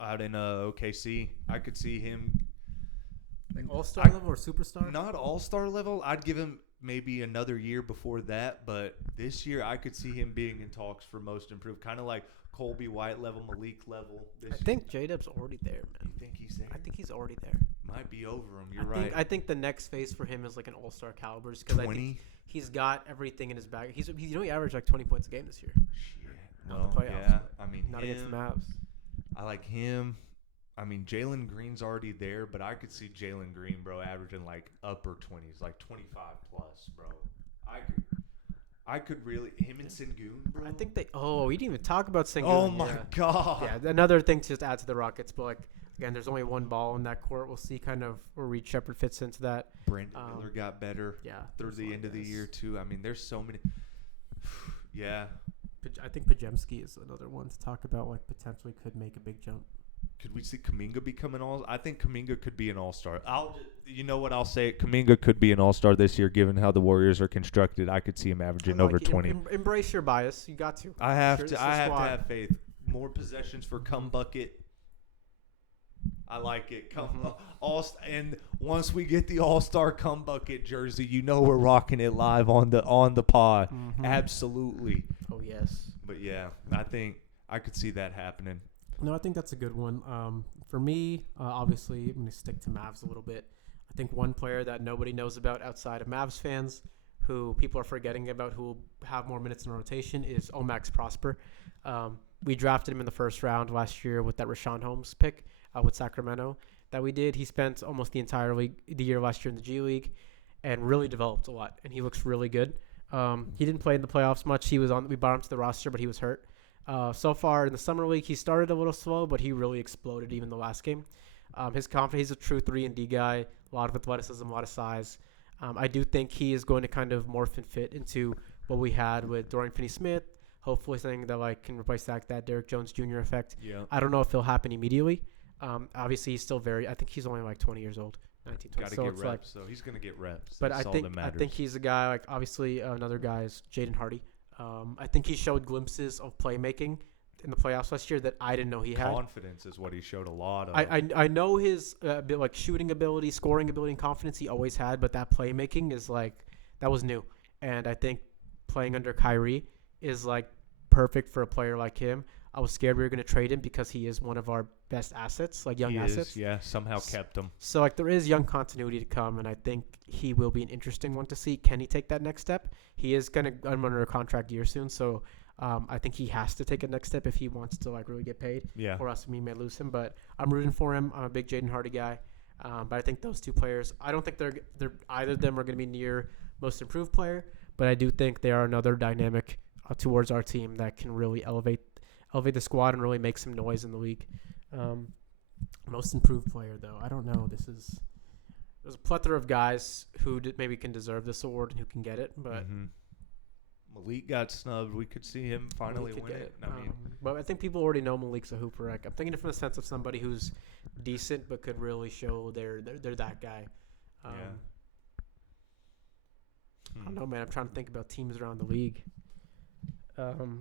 out in OKC. I could see him. Like all-star level or superstar? Not all-star level. I'd give him maybe another year before that. But this year, I could see him being in talks for most improved. Kind of like Colby White level, Malik level. I think J-Dub's already there, man. You think he's there? I think he's already there. Might be over him. You're right. I think the next phase for him is like an all-star caliber because I think he's got everything in his bag. He averaged like 20 points a game this year. Well, yeah. I mean, not against the Mavs. I like him. I mean, Jalen Green's already there, but I could see Jalen Green, bro, averaging like upper 20s, like 25 plus, bro. I could really him and Sengun, bro. I think we didn't even talk about Sengun. Oh my god. Yeah, another thing to just add to the Rockets, but like again, there's only one ball in that court. We'll see kind of where Reed Shepherd fits into that. Brandon Miller got better. Yeah, through the end of the year too. I mean, there's so many. Yeah. I think Pajemski is another one to talk about. Like potentially could make a big jump. Could we see Kuminga become an all? I think Kuminga could be an all-star. You know what? I'll say it. Kuminga could be an all-star this year, given how the Warriors are constructed. I could see him averaging over 20. Embrace your bias. You got to. I have to have faith. More possessions for Cum Bucket. I like it. And once we get the all-star Cum Bucket jersey, you know we're rocking it live on the pod. Mm-hmm. Absolutely. Oh yes. But yeah, I think I could see that happening. No, I think that's a good one. For me, obviously, I'm going to stick to Mavs a little bit. I think one player that nobody knows about outside of Mavs fans, who people are forgetting about, who will have more minutes in rotation, is Omax Prosper. We drafted him in the first round last year with that Rashawn Holmes pick with Sacramento that we did. He spent almost the entire year last year in the G League and really developed a lot, and he looks really good. He didn't play in the playoffs much. We brought him to the roster, but he was hurt. So far in the summer league, he started a little slow, but he really exploded even the last game. His confidence, he's a true 3-and-D guy, a lot of athleticism, a lot of size. I do think he is going to kind of morph and fit into what we had with Dorian Finney-Smith, hopefully something that can replace that Derrick Jones Jr. effect. Yeah. I don't know if it'll happen immediately. Obviously, he's still I think he's only 20 years old, 19, 20. Got to get reps, so he's going to get reps. But I think he's a guy, obviously another guy is Jaden Hardy. I think he showed glimpses of playmaking in the playoffs last year that I didn't know he had. Confidence is what he showed a lot of. I know his shooting ability, scoring ability, and confidence he always had, but that playmaking is that was new. And I think playing under Kyrie is perfect for a player like him. I was scared we were going to trade him because he is one of our best assets, young assets. Yeah, somehow kept him. So there is young continuity to come, and I think he will be an interesting one to see. Can he take that next step? He is going to go under a contract year soon, so I think he has to take a next step if he wants to really get paid. Yeah. Or else we may lose him. But I'm rooting for him. I'm a big Jaden Hardy guy. But I think those two players, I don't think they're either of them are going to be near most improved player, but I do think they are another dynamic towards our team that can really elevate the squad and really make some noise in the league. Most improved player, though, I don't know. There's a plethora of guys who maybe can deserve this award and who can get it, but Malik got snubbed. We could see him finally win it. But I think people already know Malik's a hooper. I'm thinking it from the sense of somebody who's decent but could really show they're that guy. I don't know, man. I'm trying to think about teams around the league.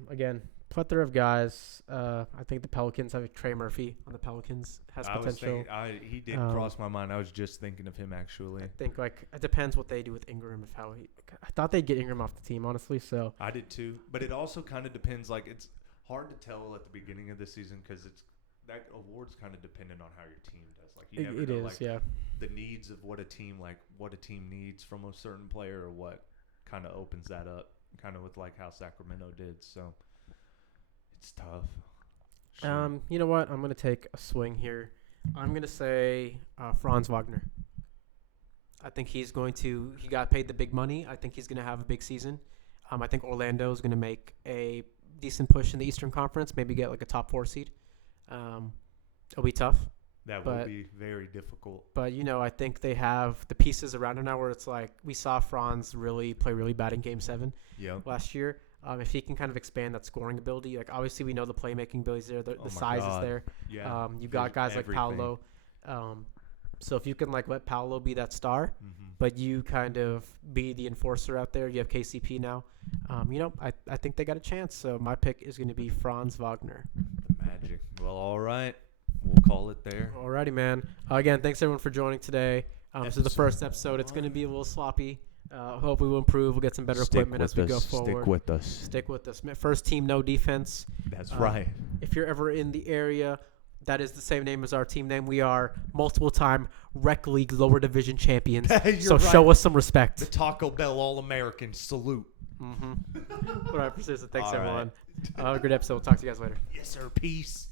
Again, plethora of guys. I think the Pelicans have Trey Murphy on the Pelicans has potential. He did cross my mind. I was just thinking of him actually. I think it depends what they do with Ingram. I thought they'd get Ingram off the team, honestly. So I did too, but it also kind of depends. It's hard to tell at the beginning of the season because that award's kind of dependent on how your team does. You never know, the needs of what a team needs from a certain player or what kind of opens that up. Kind of with how Sacramento did, so it's tough. Sure. You know what? I'm gonna take a swing here. I'm gonna say Franz Wagner. I think he got paid the big money. I think he's gonna have a big season. I think Orlando is gonna make a decent push in the Eastern Conference. Maybe get a top 4 seed. It'll be tough. That will be very difficult. But, I think they have the pieces around him now where it's we saw Franz play really bad in Game 7 last year. If he can kind of expand that scoring ability, obviously we know the playmaking ability is there, the size is there. Yeah. You got guys like Paolo. So if you can let Paolo be that star, but you kind of be the enforcer out there, you have KCP now. I think they got a chance. So my pick is going to be Franz Wagner. The Magic. Well, all right. We'll call it there. Alrighty, man. Again, thanks everyone for joining today. This is the first episode. It's going to be a little sloppy. Hope we will improve. We'll get some better equipment as we go forward. Stick with us. First team, no defense. That's right. If you're ever in the area, that is the same name as our team name. We are multiple-time Rec League lower division champions. So show us some respect. The Taco Bell All-American salute. All right, persistent. Thanks, everyone. Have a good episode. We'll talk to you guys later. Yes, sir. Peace.